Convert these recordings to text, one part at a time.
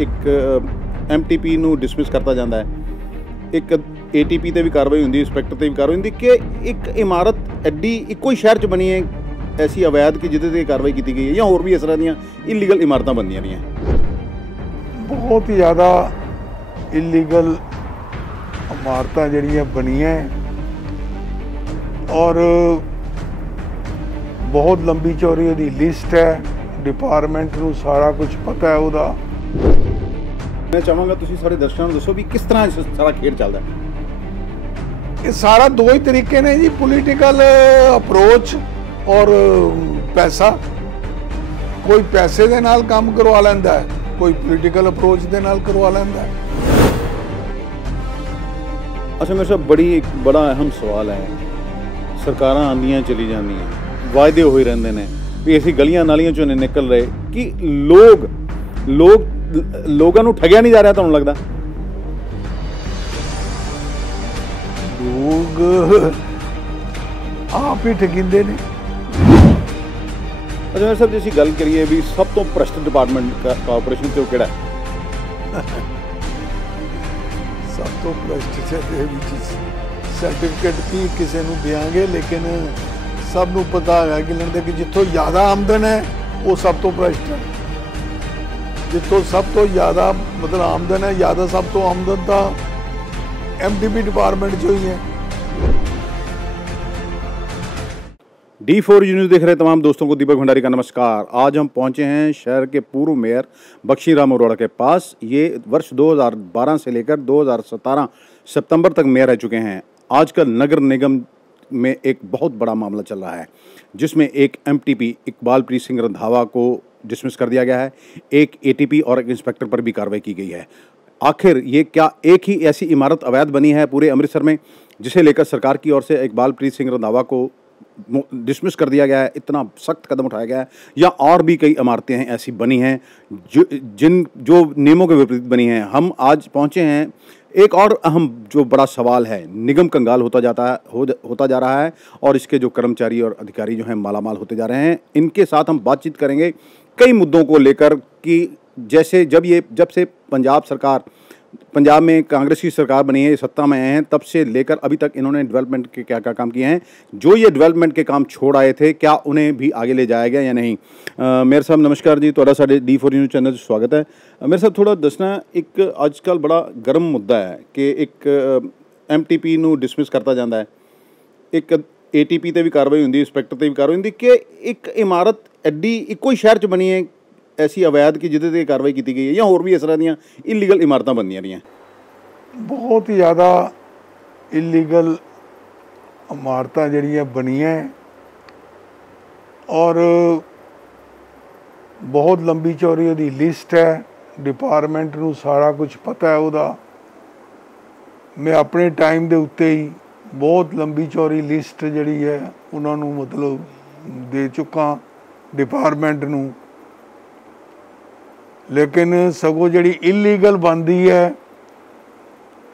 एक MTP ਨੂੰ dismiss ਕਰਤਾ ਜਾਂਦਾ ਹੈ, ਇੱਕ ATP ਤੇ ਵੀ ਕਾਰਵਾਈ ਹੁੰਦੀ, ਇੰਸਪੈਕਟਰ ਤੇ ਵੀ ਕਾਰਵਾਈ ਹੁੰਦੀ ਕਿ ਇੱਕ ਇਮਾਰਤ ਐਡੀ ਇੱਕੋ ਹੀ ਸ਼ਹਿਰ 'ਚ ਬਣੀ ਹੈ ਐਸੀ ਅਵੈਧ ਕਿ ਜਿਹਦੇ ਤੇ ਕਾਰਵਾਈ ਕੀਤੀ ਗਈ ਹੈ ਜਾਂ ਹੋਰ ਵੀ ਇਸ ਤਰ੍ਹਾਂ ਦੀਆਂ ਇਲੀਗਲ ਇਮਾਰਤਾਂ ਬਣਦੀਆਂ ਰਹੀਆਂ? बहुत ही ज़्यादा इलीगल इमारतां जड़ियां बनियां और बहुत लंबी चौड़ी उहदी लिस्ट है, डिपार्टमेंट नूं सारा कुछ पता है उहदा। मैं चाहांगा तुसीं सारे दर्शकों नूं दसो भी किस तरह इस सारा खेल चलदा है। ये सारा दो ही तरीके ने जी, पॉलिटिकल अप्रोच और पैसा। कोई पैसे दे नाल काम करवा लैंदा है, कोई पॉलिटिकल अप्रोच दे नाल करवा लैंदा है। अच्छा मेरे साहब, एक बड़ा अहम सवाल है, सरकारां आंदियां चली जांदियां, वायदे होए रहिंदे ने भी ऐसी गलियां नालियां चों नहीं निकल रहे कि लोगों नूं ठगिया नहीं जा रहा? तुहानूं लगदा लोग आप ही ठगिंदे ने? अच्छा मेरे साहब, जी गल करिए भी सब तो भ्रष्ट डिपार्टमेंट कारपोरेशन तो किहड़ा है? सब तो भ्रष्ट सर्टिफिकेट भी किसी नूं देंगे, लेकिन सब नूं पता है कि जिथों ज़्यादा आमदन है वो सब तो भ्रष्ट है। जिथों सब तो ज़्यादा मतलब आमदन है, ज़्यादा सब तो आमदन तो MTP डिपार्टमेंट जो ही है। D4 न्यूज़ देख रहे तमाम दोस्तों को दीपक भंडारी का नमस्कार। आज हम पहुंचे हैं शहर के पूर्व मेयर बख्शी राम अरोड़ा के पास। ये वर्ष 2012 से लेकर 2017 सितंबर तक मेयर रह चुके हैं। आजकल नगर निगम में एक बहुत बड़ा मामला चल रहा है जिसमें एक MTP इकबालप्रीत सिंह रंधावा को डिसमिस कर दिया गया है, एक ATP और एक इंस्पेक्टर पर भी कार्रवाई की गई है। आखिर ये क्या एक ही ऐसी इमारत अवैध बनी है पूरे अमृतसर में जिसे लेकर सरकार की ओर से इकबालप्रीत सिंह रंधावा को डिसमिस कर दिया गया है, इतना सख्त कदम उठाया गया है, या और भी कई इमारतें हैं ऐसी बनी हैं जो नियमों के विपरीत बनी हैं? हम आज पहुंचे हैं, एक और अहम जो बड़ा सवाल है, निगम कंगाल होता जा रहा है और इसके जो कर्मचारी और अधिकारी जो हैं मालामाल होते जा रहे हैं। इनके साथ हम बातचीत करेंगे कई मुद्दों को लेकर कि जैसे जब से पंजाब में कांग्रेस की सरकार बनी है, सत्ता में आए हैं, तब से लेकर अभी तक इन्होंने डेवलपमेंट के क्या क्या काम किए हैं, जो ये डेवलपमेंट के काम छोड़ आए थे क्या उन्हें भी आगे ले जाया गया या नहीं? मेयर साहब नमस्कार जी, तुहाडा साडे D4 न्यूज़ चैनल स्वागत है। मेयर साहब थोड़ा दसना, एक आजकल बड़ा गर्म मुद्दा है कि एक MTP नूं डिसमिस करता जाता है, एक ATP ते भी कार्रवाई होंदी, इंस्पैक्टर ते भी कार्रवाई होंदी कि एक इमारत एडी इक्को ही शहर 'च बनी है ऐसी अवैध कि जिहदे ते कार्रवाई की गई है या होर भी इस तरह दीयां इलीगल इमारतां बनदियां रहियां? बहुत ही ज़्यादा इलीगल इमारतां जड़ियां बनियां और बहुत लंबी चौड़ी उहदी लिस्ट है, डिपार्टमेंट नूं सारा कुछ पता है उहदा। मैं अपने टाइम दे उत्ते ही बहुत लंबी चौड़ी लिस्ट जड़ी है उन्हां नूं मतलब दे चुका डिपार्टमेंट नूं, लेकिन सगों जड़ी इलीगल बनती है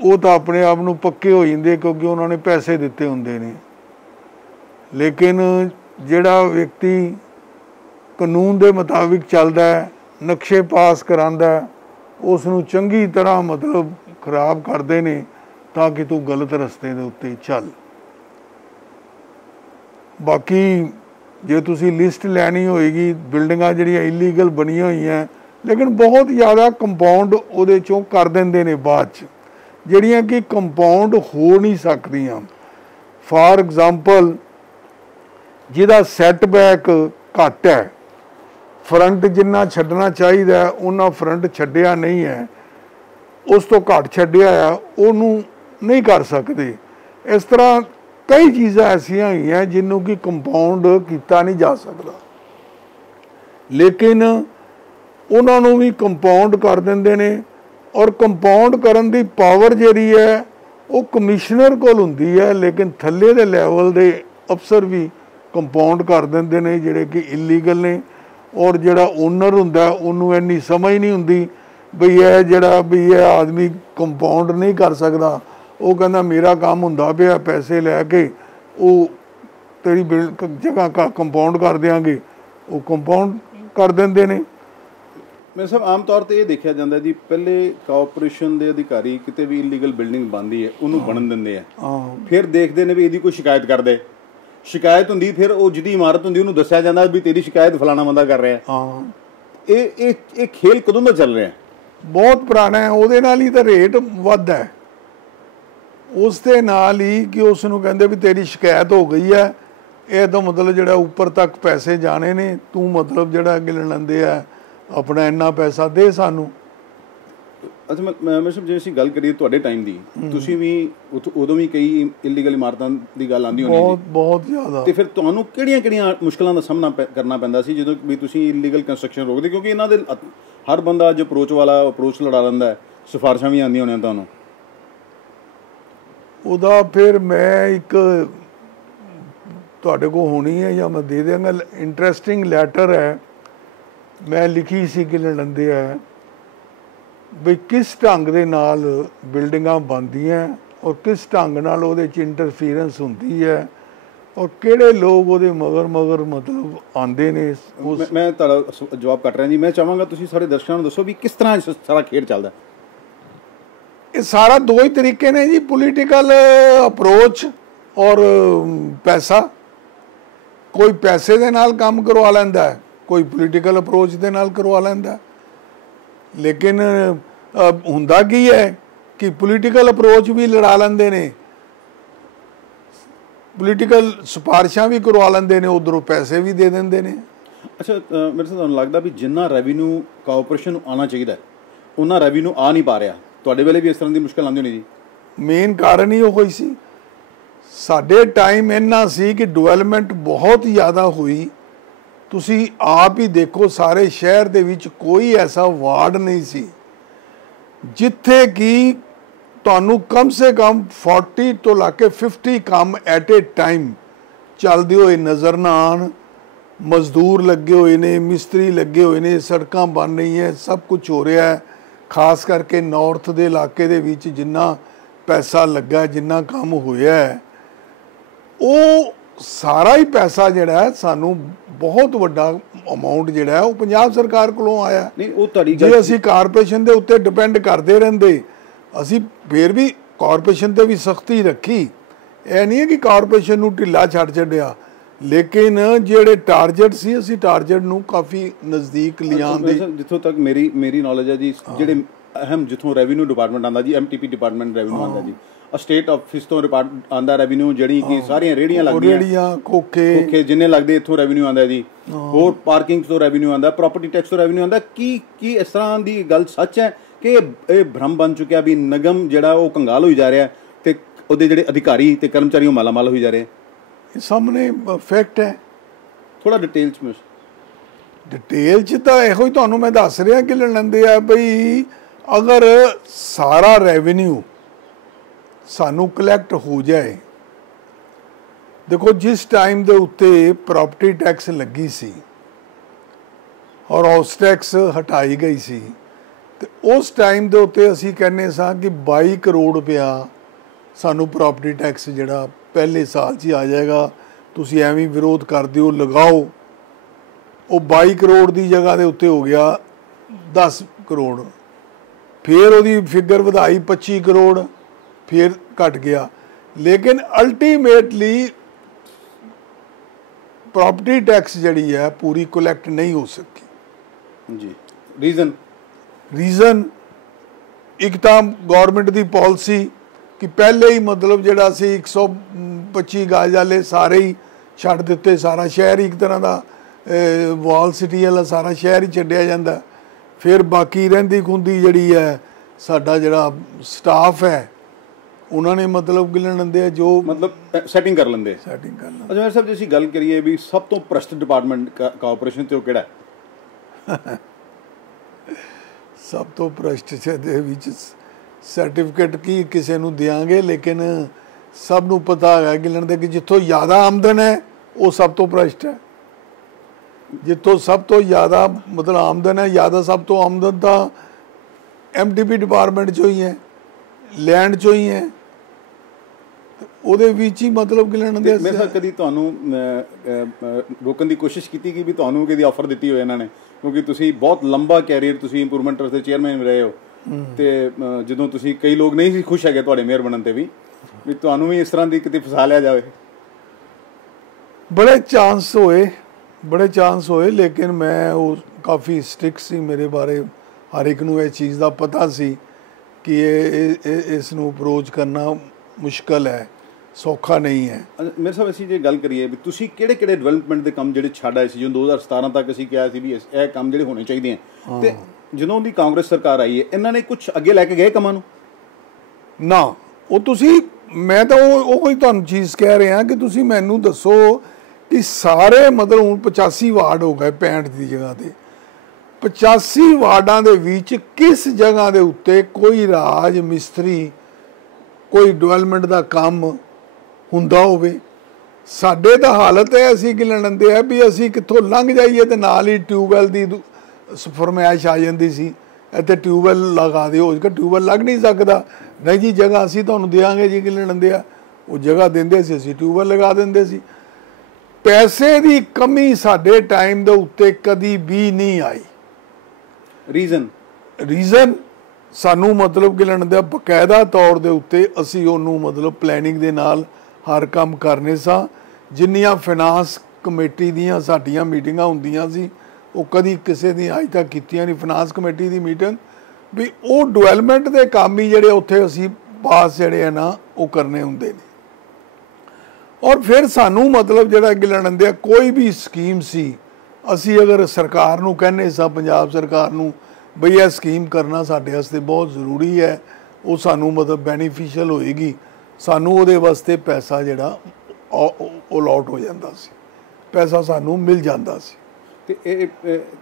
वो तो अपने आप नूं पक्के हो जाते क्योंकि उन्होंने पैसे दिते होंदे ने। लेकिन जिहड़ा व्यक्ति कानून के मुताबिक चलता है, नक्शे पास करांदा है, उसनूं चंगी तरह मतलब खराब करते हैं ताकि तू गलत रस्ते के उत्ते चल। बाकी जे तुसी लिस्ट लैनी होएगी बिल्डिंगां जिहड़ियां इलीगल बनियां हुई हैं, लेकिन बहुत ज़्यादा कंपाउंड उहदे चों कर देंदे ने बाद च, जिहड़ियां कि कंपाउंड हो नहीं सकदियां। फॉर एग्जाम्पल जिहदा सैटबैक घट है, फ्रंट जिन्ना छड्डना चाहिए उन्ना फ्रंट छड्डिया नहीं है, उस तो घट छड्डिया है, उहनूं नहीं कर सकते। इस तरह कई चीज़ां ऐसियां हुई हैं जिन्हों कि कंपाउंड किया नहीं जा सकता, लेकिन उन्होंने भी कंपाउंड कर देंदे ने। और कंपाउंड करन दी पावर जिहड़ी है वो कमिश्नर कोल हुंदी है, लेकिन थल्ले दे लैवल दे अफसर भी कंपाउंड कर देंदे ने जिहड़े कि इलीगल ने। और जिहड़ा ओनर हुंदा उन्होंने इन्नी समझ नहीं हुंदी भी यह जिहड़ा भी यह आदमी कंपाउंड नहीं कर सकता, वो कहना मेरा काम हुंदा पिया पैसे लैके वो तेरी जगह का कंपाउंड कर देंगे, वो कंपाउंड कर देंदे ने। ਮੇਰੇ ਸਾਹਿਬ ਆਮ ਤੌਰ ਤੇ ਇਹ ਦੇਖਿਆ ਜਾਂਦਾ ਜੀ, ਪਹਿਲੇ ਕਾਰਪੋਰੇਸ਼ਨ ਦੇ ਅਧਿਕਾਰੀ ਕਿਤੇ ਵੀ ਇਲੀਗਲ ਬਿਲਡਿੰਗ ਬਣਦੀ ਹੈ ਉਹਨੂੰ ਬਣਨ ਦਿੰਦੇ ਆ, ਫਿਰ ਦੇਖਦੇ ਨੇ ਵੀ ਇਹਦੀ ਕੋਈ ਸ਼ਿਕਾਇਤ ਕਰਦੇ, ਸ਼ਿਕਾਇਤ ਹੁੰਦੀ ਫਿਰ ਉਹ ਜਿਹਦੀ ਇਮਾਰਤ ਹੁੰਦੀ ਉਹਨੂੰ ਦੱਸਿਆ ਜਾਂਦਾ ਵੀ ਤੇਰੀ ਸ਼ਿਕਾਇਤ ਫਲਾਣਾ ਬੰਦਾ ਕਰ ਰਿਹਾ। ਇਹ ਖੇਲ ਕਦੋਂ ਦਾ ਚੱਲ ਰਿਹਾ? ਬਹੁਤ ਪੁਰਾਣਾ ਹੈ। ਉਹਦੇ ਨਾਲ ਹੀ ਤਾਂ ਰੇਟ ਵੱਧ ਹੈ, ਉਸ ਦੇ ਨਾਲ ਹੀ ਕਿ ਉਸ ਨੂੰ ਕਹਿੰਦੇ ਵੀ ਤੇਰੀ ਸ਼ਿਕਾਇਤ ਹੋ ਗਈ ਹੈ, ਇਹ ਤਾਂ ਮਤਲਬ ਜਿਹੜਾ ਉੱਪਰ ਤੱਕ ਪੈਸੇ ਜਾਣੇ ਨੇ, ਤੂੰ ਮਤਲਬ ਜਿਹੜਾ ਅੱਗੇ ਲੈਂਦੇ ਆ ਆਪਣਾ ਇੰਨਾ ਪੈਸਾ ਦੇ ਸਾਨੂੰ। ਅੱਛਾ, ਮੈਂ ਸਭ ਜੇ ਅਸੀਂ ਗੱਲ ਕਰੀਏ ਤੁਹਾਡੇ ਟਾਈਮ ਦੀ, ਤੁਸੀਂ ਵੀ ਉਦੋਂ ਵੀ ਕਈ ਇਲੀਗਲ ਇਮਾਰਤਾਂ ਦੀ ਗੱਲ ਆਉਂਦੀ ਹੋਣੀ ਬਹੁਤ ਜ਼ਿਆਦਾ। ਤੇ ਫਿਰ ਤੁਹਾਨੂੰ ਕਿਹੜੀਆਂ ਮੁਸ਼ਕਲਾਂ ਦਾ ਸਾਹਮਣਾ ਕਰਨਾ ਪੈਂਦਾ ਸੀ ਜਦੋਂ ਵੀ ਤੁਸੀਂ ਇਲੀਗਲ ਕੰਸਟਰਕਸ਼ਨ ਰੋਕਦੇ? ਕਿਉਂਕਿ ਇਹਨਾਂ ਦੇ ਹਰ ਬੰਦਾ ਅੱਜ ਅਪਰੋਚ ਵਾਲਾ ਅਪਰੋਚ ਲੜਾ ਲੈਂਦਾ ਹੈ, ਸਿਫਾਰਿਸ਼ਾਂ ਵੀ ਆਉਂਦੀਆਂ ਹੋਣੀਆਂ ਤੁਹਾਨੂੰ। ਉਹਦਾ ਫਿਰ ਮੈਂ ਇੱਕ ਤੁਹਾਡੇ ਕੋਲ ਹੋਣੀ ਹੈ ਜਾਂ ਮੈਂ ਦੇ ਦਿਆਂਗਾ, ਇੰਟਰਸਟਿੰਗ ਲੈਟਰ ਹੈ ਮੈਂ ਲਿਖੀ ਸੀ ਕਿ ਲੜਦੇ ਆ ਵੀ ਕਿਸ ਢੰਗ ਦੇ ਨਾਲ ਬਿਲਡਿੰਗਾਂ ਬਣਦੀਆਂ ਔਰ ਕਿਸ ਢੰਗ ਨਾਲ ਉਹਦੇ 'ਚ ਇੰਟਰਫੀਰੈਂਸ ਹੁੰਦੀ ਹੈ ਔਰ ਕਿਹੜੇ ਲੋਕ ਉਹਦੇ ਮਗਰ ਮਤਲਬ ਆਉਂਦੇ ਨੇ। ਮੈਂ ਤੁਹਾਡਾ ਜਵਾਬ ਕੱਟ ਰਿਹਾ ਜੀ, ਮੈਂ ਚਾਹਾਂਗਾ ਤੁਸੀਂ ਸਾਡੇ ਦਰਸ਼ਕਾਂ ਨੂੰ ਦੱਸੋ ਵੀ ਕਿਸ ਤਰ੍ਹਾਂ ਸਾਰਾ ਖੇਡ ਚੱਲਦਾ। ਇਹ ਸਾਰਾ ਦੋ ਹੀ ਤਰੀਕੇ ਨੇ ਜੀ, ਪੋਲੀਟੀਕਲ ਅਪਰੋਚ ਔਰ ਪੈਸਾ। ਕੋਈ ਪੈਸੇ ਦੇ ਨਾਲ ਕੰਮ ਕਰਵਾ ਲੈਂਦਾ, ਕੋਈ ਪੋਲੀਟੀਕਲ ਅਪਰੋਚ ਦੇ ਨਾਲ ਕਰਵਾ ਲੈਂਦਾ। ਲੇਕਿਨ ਹੁੰਦਾ ਕੀ ਹੈ ਕਿ ਪੋਲੀਟੀਕਲ ਅਪਰੋਚ ਵੀ ਲੜਾ ਲੈਂਦੇ ਨੇ, ਪੋਲੀਟੀਕਲ ਸਿਫਾਰਿਸ਼ਾਂ ਵੀ ਕਰਵਾ ਲੈਂਦੇ ਨੇ, ਉਧਰੋਂ ਪੈਸੇ ਵੀ ਦੇ ਦਿੰਦੇ ਨੇ। ਅੱਛਾ, ਮੇਰੇ ਤੁਹਾਨੂੰ ਲੱਗਦਾ ਵੀ ਜਿੰਨਾ ਰੈਵਨਿਊ ਕਾਰਪੋਰੇਸ਼ਨ ਨੂੰ ਆਉਣਾ ਚਾਹੀਦਾ ਉਹਨਾਂ ਰੈਵਨਿਊ ਆ ਨਹੀਂ ਪਾ ਰਿਹਾ? ਤੁਹਾਡੇ ਵੇਲੇ ਵੀ ਇਸ ਤਰ੍ਹਾਂ ਦੀ ਮੁਸ਼ਕਲ ਆਉਂਦੀ ਹੋਣੀ ਜੀ? ਮੇਨ ਕਾਰਨ ਹੀ ਉਹ ਹੀ ਸੀ। ਸਾਡੇ ਟਾਈਮ ਇੰਨਾ ਸੀ ਕਿ ਡਿਵੈਲਪਮੈਂਟ ਬਹੁਤ ਜ਼ਿਆਦਾ ਹੋਈ। ਤੁਸੀਂ ਆਪ ਹੀ ਦੇਖੋ, ਸਾਰੇ ਸ਼ਹਿਰ ਦੇ ਵਿੱਚ ਕੋਈ ਐਸਾ ਵਾਰਡ ਨਹੀਂ ਸੀ ਜਿੱਥੇ ਕਿ ਤੁਹਾਨੂੰ ਕਮ ਸੇ ਕਮ 40 ਤੋਂ ਲਾ ਕੇ 50 ਕੰਮ ਐਟ ਏ ਟਾਈਮ ਚੱਲਦੇ ਹੋਏ ਨਜ਼ਰ ਨਾ ਆਉਣ। ਮਜ਼ਦੂਰ ਲੱਗੇ ਹੋਏ ਨੇ, ਮਿਸਤਰੀ ਲੱਗੇ ਹੋਏ ਨੇ, ਸੜਕਾਂ ਬਣ ਰਹੀਆਂ, ਸਭ ਕੁਝ ਹੋ ਰਿਹਾ ਹੈ। ਖਾਸ ਕਰਕੇ ਨਾਰਥ ਦੇ ਇਲਾਕੇ ਦੇ ਵਿੱਚ ਜਿੰਨਾ ਪੈਸਾ ਲੱਗਾ, ਜਿੰਨਾ ਕੰਮ ਹੋਇਆ ਹੈ, ਉਹ ਸਾਰਾ ਹੀ ਪੈਸਾ ਜਿਹੜਾ ਹੈ ਸਾਨੂੰ ਬਹੁਤ ਵੱਡਾ ਅਮਾਉਂਟ ਜਿਹੜਾ ਹੈ ਉਹ ਪੰਜਾਬ ਸਰਕਾਰ ਕੋਲੋਂ ਆਇਆ। ਨਹੀਂ, ਉਹ ਤੁਹਾਡੀ ਜੇ ਅਸੀਂ ਕਾਰਪੋਰੇਸ਼ਨ ਦੇ ਉੱਤੇ ਡਿਪੈਂਡ ਕਰਦੇ ਰਹਿੰਦੇ, ਅਸੀਂ ਫਿਰ ਵੀ ਕਾਰਪੋਰੇਸ਼ਨ ਤੇ ਵੀ ਸਖਤੀ ਰੱਖੀ। ਇਹ ਨਹੀਂ ਹੈ ਕਿ ਕਾਰਪੋਰੇਸ਼ਨ ਨੂੰ ਢਿੱਲਾ ਛੱਡਿਆ, ਲੇਕਿਨ ਜਿਹੜੇ ਟਾਰਗੇਟ ਸੀ ਅਸੀਂ ਟਾਰਗੇਟ ਨੂੰ ਕਾਫੀ ਨਜ਼ਦੀਕ ਲਿਆਉਂਦੇ। ਜਿੱਥੋਂ ਤੱਕ ਮੇਰੀ ਨੌਲੇਜ ਹੈ ਜੀ, ਜਿਹੜੇ ਅਹਿਮ ਜਿੱਥੋਂ ਰੈਵਨਿਊ ਡਿਪਾਰਟਮੈਂਟ ਆਉਂਦਾ ਜੀ, MTP ਡਿਪਾਰਟਮੈਂਟ ਰੈਵਨਿਊ ਆਉਂਦਾ ਜੀ, ਸਟੇਟ ਆਫਿਸ ਤੋਂ ਆਉਂਦਾ ਰੈਵਨਿਊ, ਜਿਹੜੀ ਕਿ ਸਾਰੀਆਂ ਰੇਹੜੀਆਂ ਲੱਗਦੀਆਂ, ਖੋਖੇ ਜਿੰਨੇ ਲੱਗਦੇ ਇੱਥੋਂ ਰੈਵਨਿਊ ਆਉਂਦਾ ਜੀ। ਹੋਰ ਪਾਰਕਿੰਗ ਤੋਂ ਰੈਵਨਿਊ ਆਉਂਦਾ, ਪ੍ਰਾਪਰਟੀ ਟੈਕਸ ਤੋਂ ਰੈਵਨਿਊ ਆਉਂਦਾ। ਕੀ ਇਸ ਤਰ੍ਹਾਂ ਦੀ ਗੱਲ ਸੱਚ ਹੈ ਕਿ ਇਹ ਭ੍ਰਮ ਬਣ ਚੁੱਕਿਆ ਵੀ ਨਿਗਮ ਜਿਹੜਾ ਉਹ ਕੰਗਾਲ ਹੋਈ ਜਾ ਰਿਹਾ ਤੇ ਉਹਦੇ ਜਿਹੜੇ ਅਧਿਕਾਰੀ ਤੇ ਕਰਮਚਾਰੀ ਉਹ ਮਾਲਾਮਾਲ ਹੋਈ ਜਾ ਰਹੇ? ਇਹ ਸਾਹਮਣੇ ਫੈਕਟ ਹੈ। ਥੋੜਾ ਡਿਟੇਲ ਚ ਤਾਂ ਇਹੋ ਹੀ ਤੁਹਾਨੂੰ ਮੈਂ ਦੱਸ ਰਿਹਾ ਕਿ ਲੈਂਦੇ ਆ ਬਈ, ਅਗਰ ਸਾਰਾ ਰੈਵਨਿਊ ਸਾਨੂੰ ਕਲੈਕਟ ਹੋ ਜਾਏ। ਦੇਖੋ, ਜਿਸ ਟਾਈਮ ਦੇ ਉੱਤੇ ਪ੍ਰਾਪਰਟੀ ਟੈਕਸ ਲੱਗੀ ਸੀ ਔਰ ਹਾਊਸ ਟੈਕਸ ਹਟਾਈ ਗਈ ਸੀ, ਤੇ ਉਸ ਟਾਈਮ ਦੇ ਉੱਤੇ ਅਸੀਂ ਕਹਿੰਦੇ ਸਾਂ ਕਿ 22 ਕਰੋੜ ਰੁਪਇਆ ਸਾਨੂੰ ਪ੍ਰਾਪਰਟੀ ਟੈਕਸ ਜਿਹੜਾ ਪਹਿਲੇ ਸਾਲ 'ਚ ਹੀ ਆ ਜਾਏਗਾ। ਤੁਸੀਂ ਐਵੇਂ ਵਿਰੋਧ ਕਰਦੇ ਹੋ, ਲਗਾਓ। ਉਹ 22 ਕਰੋੜ ਦੀ ਜਗ੍ਹਾ ਦੇ ਉੱਤੇ ਹੋ ਗਿਆ 10 ਕਰੋੜ, ਫਿਰ ਉਹਦੀ ਫਿਗਰ ਵਧਾਈ 25 ਕਰੋੜ, ਫਿਰ ਘਟ ਗਿਆ। ਲੇਕਿਨ ਅਲਟੀਮੇਟਲੀ ਪ੍ਰੋਪਰਟੀ ਟੈਕਸ ਜਿਹੜੀ ਹੈ ਪੂਰੀ ਕਲੈਕਟ ਨਹੀਂ ਹੋ ਸਕੀ ਜੀ। ਰੀਜ਼ਨ ਇੱਕ ਤਾਂ ਗਵਰਨਮੈਂਟ ਦੀ ਪਾਲਿਸੀ ਕਿ ਪਹਿਲੇ ਹੀ ਮਤਲਬ ਜਿਹੜਾ ਸੀ 125 ਗਜ ਵਾਲੇ ਸਾਰੇ ਹੀ ਛੱਡ ਦਿੱਤੇ। ਸਾਰਾ ਸ਼ਹਿਰ ਇੱਕ ਤਰ੍ਹਾਂ ਦਾ ਵਾਲ ਸਿਟੀ ਵਾਲਾ ਸਾਰਾ ਸ਼ਹਿਰ ਹੀ ਛੱਡਿਆ ਜਾਂਦਾ। ਫਿਰ ਬਾਕੀ ਰਹਿੰਦੀ ਖੁੰਦੀ ਜਿਹੜੀ ਹੈ ਸਾਡਾ ਜਿਹੜਾ ਸਟਾਫ ਹੈ ਉਹਨਾਂ ਨੇ ਮਤਲਬ ਕਿ ਲੈਂਦੇ ਆ, ਜੋ ਮਤਲਬ ਸੈਟਿੰਗ ਕਰ ਲੈਂਦੇ। ਅੱਛਾ ਸਾਹਿਬ, ਜੇ ਅਸੀਂ ਗੱਲ ਕਰੀਏ ਵੀ ਸਭ ਤੋਂ ਭ੍ਰਸ਼ਟ ਡਿਪਾਰਟਮੈਂਟ ਕਾਰਪੋਰੇਸ਼ਨ ਤੇ ਉਹ ਕਿਹੜਾ ਹੈ? ਸਭ ਤੋਂ ਭ੍ਰਸ਼ਟ ਦੇ ਵਿੱਚ ਸਰਟੀਫਿਕੇਟ ਕੀ ਕਿਸੇ ਨੂੰ ਦਿਆਂਗੇ, ਲੇਕਿਨ ਸਭ ਨੂੰ ਪਤਾ ਹੈ ਕਿ ਲੈਂਦੇ ਕਿ ਜਿੱਥੋਂ ਜ਼ਿਆਦਾ ਆਮਦਨ ਹੈ ਉਹ ਸਭ ਤੋਂ ਭ੍ਰਸ਼ਟ ਹੈ। ਜਿੱਥੋਂ ਸਭ ਤੋਂ ਜ਼ਿਆਦਾ ਮਤਲਬ ਆਮਦਨ ਹੈ, ਜ਼ਿਆਦਾ ਸਭ ਤੋਂ ਆਮਦਨ ਤਾਂ MTP ਡਿਪਾਰਟਮੈਂਟ 'ਚੋਂ ਹੀ ਹੈ, ਲੈਂਡ 'ਚੋਂ ਹੀ ਹੈ। ਉਹਦੇ ਵਿੱਚ ਹੀ ਮਤਲਬ ਕਿ ਲੈਣ ਦੇ ਮੇਰੇ ਸਾਥ ਕਦੀ ਤੁਹਾਨੂੰ ਰੋਕਣ ਦੀ ਕੋਸ਼ਿਸ਼ ਕੀਤੀ ਕਿ ਵੀ ਤੁਹਾਨੂੰ ਕਿਹਦੀ ਆਫਰ ਦਿੱਤੀ ਹੋਏ ਇਹਨਾਂ ਨੇ, ਕਿਉਂਕਿ ਤੁਸੀਂ ਬਹੁਤ ਲੰਬਾ ਕੈਰੀਅਰ ਤੁਸੀਂ ਇੰਪਰੂਵਮੈਂਟ ਟਰਸਟ ਦੇ ਚੇਅਰਮੈਨ ਰਹੇ ਹੋ, ਤੇ ਜਦੋਂ ਤੁਸੀਂ ਕਈ ਲੋਕ ਨਹੀਂ ਸੀ ਖੁਸ਼ ਹੈਗੇ ਤੁਹਾਡੇ ਮੇਅਰ ਬਣਨ ਤੇ ਵੀ ਤੁਹਾਨੂੰ ਵੀ ਇਸ ਤਰ੍ਹਾਂ ਦੀ ਕਿਤੇ ਫਸਾ ਲਿਆ ਜਾਵੇ? ਬੜੇ ਚਾਂਸ ਹੋਏ ਲੇਕਿਨ ਮੈਂ ਉਹ ਕਾਫੀ ਸਟ੍ਰਿਕਟ ਸੀ ਮੇਰੇ ਬਾਰੇ, ਹਰ ਇੱਕ ਨੂੰ ਇਹ ਚੀਜ਼ ਦਾ ਪਤਾ ਸੀ ਕਿ ਇਸ ਨੂੰ ਅਪਰੋਚ ਕਰਨਾ ਮੁਸ਼ਕਲ ਹੈ, ਸੌਖਾ ਨਹੀਂ ਹੈ। ਮੇਰੇ ਸਾਹਿਬ ਅਸੀਂ ਜੇ ਗੱਲ ਕਰੀਏ ਵੀ ਤੁਸੀਂ ਕਿਹੜੇ ਡਿਵੈਲਪਮੈਂਟ ਦੇ ਕੰਮ ਜਿਹੜੇ ਛੱਡ ਆਏ ਸੀ, ਜਦੋਂ 2017 ਤੱਕ ਅਸੀਂ ਕਿਹਾ ਸੀ ਵੀ ਇਹ ਕੰਮ ਜਿਹੜੇ ਹੋਣੇ ਚਾਹੀਦੇ ਆ, ਤੇ ਜਦੋਂ ਦੀ ਕਾਂਗਰਸ ਸਰਕਾਰ ਆਈ ਹੈ ਇਹਨਾਂ ਨੇ ਕੁਝ ਅੱਗੇ ਲੈ ਕੇ ਗਏ ਕੰਮਾਂ ਨੂੰ? ਨਾ, ਉਹ ਤੁਸੀਂ, ਮੈਂ ਤਾਂ ਉਹ ਹੀ ਤੁਹਾਨੂੰ ਚੀਜ਼ ਕਹਿ ਰਿਹਾ ਕਿ ਤੁਸੀਂ ਮੈਨੂੰ ਦੱਸੋ ਕਿ ਸਾਰੇ ਮਤਲਬ ਹੁਣ 85 ਵਾਰਡ ਹੋ ਗਏ 65 ਦੀ ਜਗ੍ਹਾ ਤੇ, 85 ਵਾਰਡਾਂ ਦੇ ਵਿੱਚ ਕਿਸ ਜਗ੍ਹਾ ਦੇ ਉੱਤੇ ਕੋਈ ਰਾਜ ਮਿਸਤਰੀ ਕੋਈ ਡਿਵੈਲਪਮੈਂਟ ਦਾ ਕੰਮ ਹੁੰਦਾ ਹੋਵੇ? ਸਾਡੇ ਤਾਂ ਹਾਲਤ ਹੈ, ਅਸੀਂ ਕੀ ਲੈਂਦੇ ਆ ਵੀ ਅਸੀਂ ਕਿੱਥੋਂ ਲੰਘ ਜਾਈਏ ਤੇ ਨਾਲ ਹੀ ਟਿਊਬਵੈਲ ਦੀ ਫਰਮਾਇਸ਼ ਆ ਜਾਂਦੀ ਸੀ, ਇੱਥੇ ਟਿਊਬਵੈਲ ਲਗਾ ਦਿਓ, ਕਿ ਟਿਊਬਵੈਲ ਲੱਗ ਨਹੀਂ ਸਕਦਾ, ਨਹੀਂ ਜੀ ਜਗ੍ਹਾ ਅਸੀਂ ਤੁਹਾਨੂੰ ਦੇਵਾਂਗੇ ਜੀ, ਕੀ ਲੈਂਦੇ ਆ, ਉਹ ਜਗ੍ਹਾ ਦਿੰਦੇ ਸੀ, ਅਸੀਂ ਟਿਊਬਵੈਲ ਲਗਾ ਦਿੰਦੇ ਸੀ। ਪੈਸੇ ਦੀ ਕਮੀ ਸਾਡੇ ਟਾਈਮ ਦੇ ਉੱਤੇ ਕਦੀ ਵੀ ਨਹੀਂ ਆਈ। ਰੀਜ਼ਨ ਸਾਨੂੰ ਮਤਲਬ ਕਿ ਲੈਂਦੇ ਬਕਾਇਦਾ ਤੌਰ ਦੇ ਉੱਤੇ ਅਸੀਂ ਉਹਨੂੰ ਮਤਲਬ ਪਲੈਨਿੰਗ ਦੇ ਨਾਲ ਹਰ ਕੰਮ ਕਰਨੇ ਸਾਂ। ਜਿੰਨੀਆਂ ਫਾਈਨਾਂਸ ਕਮੇਟੀ ਦੀਆਂ ਸਾਡੀਆਂ ਮੀਟਿੰਗਾਂ ਹੁੰਦੀਆਂ ਸੀ ਉਹ ਕਦੀ ਕਿਸੇ ਦੀ ਅੱਜ ਤੱਕ ਕੀਤੀਆਂ ਨਹੀਂ, ਫਾਈਨਾਂਸ ਕਮੇਟੀ ਦੀ ਮੀਟਿੰਗ ਵੀ ਉਹ ਡਿਵੈਲਪਮੈਂਟ ਦੇ ਕੰਮ ਹੀ ਜਿਹੜੇ ਉੱਥੇ ਅਸੀਂ ਪਾਸ ਜਿਹੜੇ ਆ ਨਾ ਉਹ ਕਰਨੇ ਹੁੰਦੇ ਨੇ। ਔਰ ਫਿਰ ਸਾਨੂੰ ਮਤਲਬ ਜਿਹੜਾ ਅੱਗੇ ਲੈਣ ਕੋਈ ਵੀ ਸਕੀਮ ਸੀ, ਅਸੀਂ ਅਗਰ ਸਰਕਾਰ ਨੂੰ ਕਹਿੰਦੇ ਸਾਂ, ਪੰਜਾਬ ਸਰਕਾਰ ਨੂੰ ਬਈ ਇਹ ਸਕੀਮ ਕਰਨਾ ਸਾਡੇ ਵਾਸਤੇ ਬਹੁਤ ਜ਼ਰੂਰੀ ਹੈ, ਉਹ ਸਾਨੂੰ ਮਤਲਬ ਬੈਨੀਫੀਸ਼ੀਅਲ ਹੋਏਗੀ, ਸਾਨੂੰ ਉਹਦੇ ਵਾਸਤੇ ਪੈਸਾ ਜਿਹੜਾ ਉਹ ਅਲਾਟ ਹੋ ਜਾਂਦਾ ਸੀ, ਪੈਸਾ ਸਾਨੂੰ ਮਿਲ ਜਾਂਦਾ ਸੀ। ਤੇ ਇਹ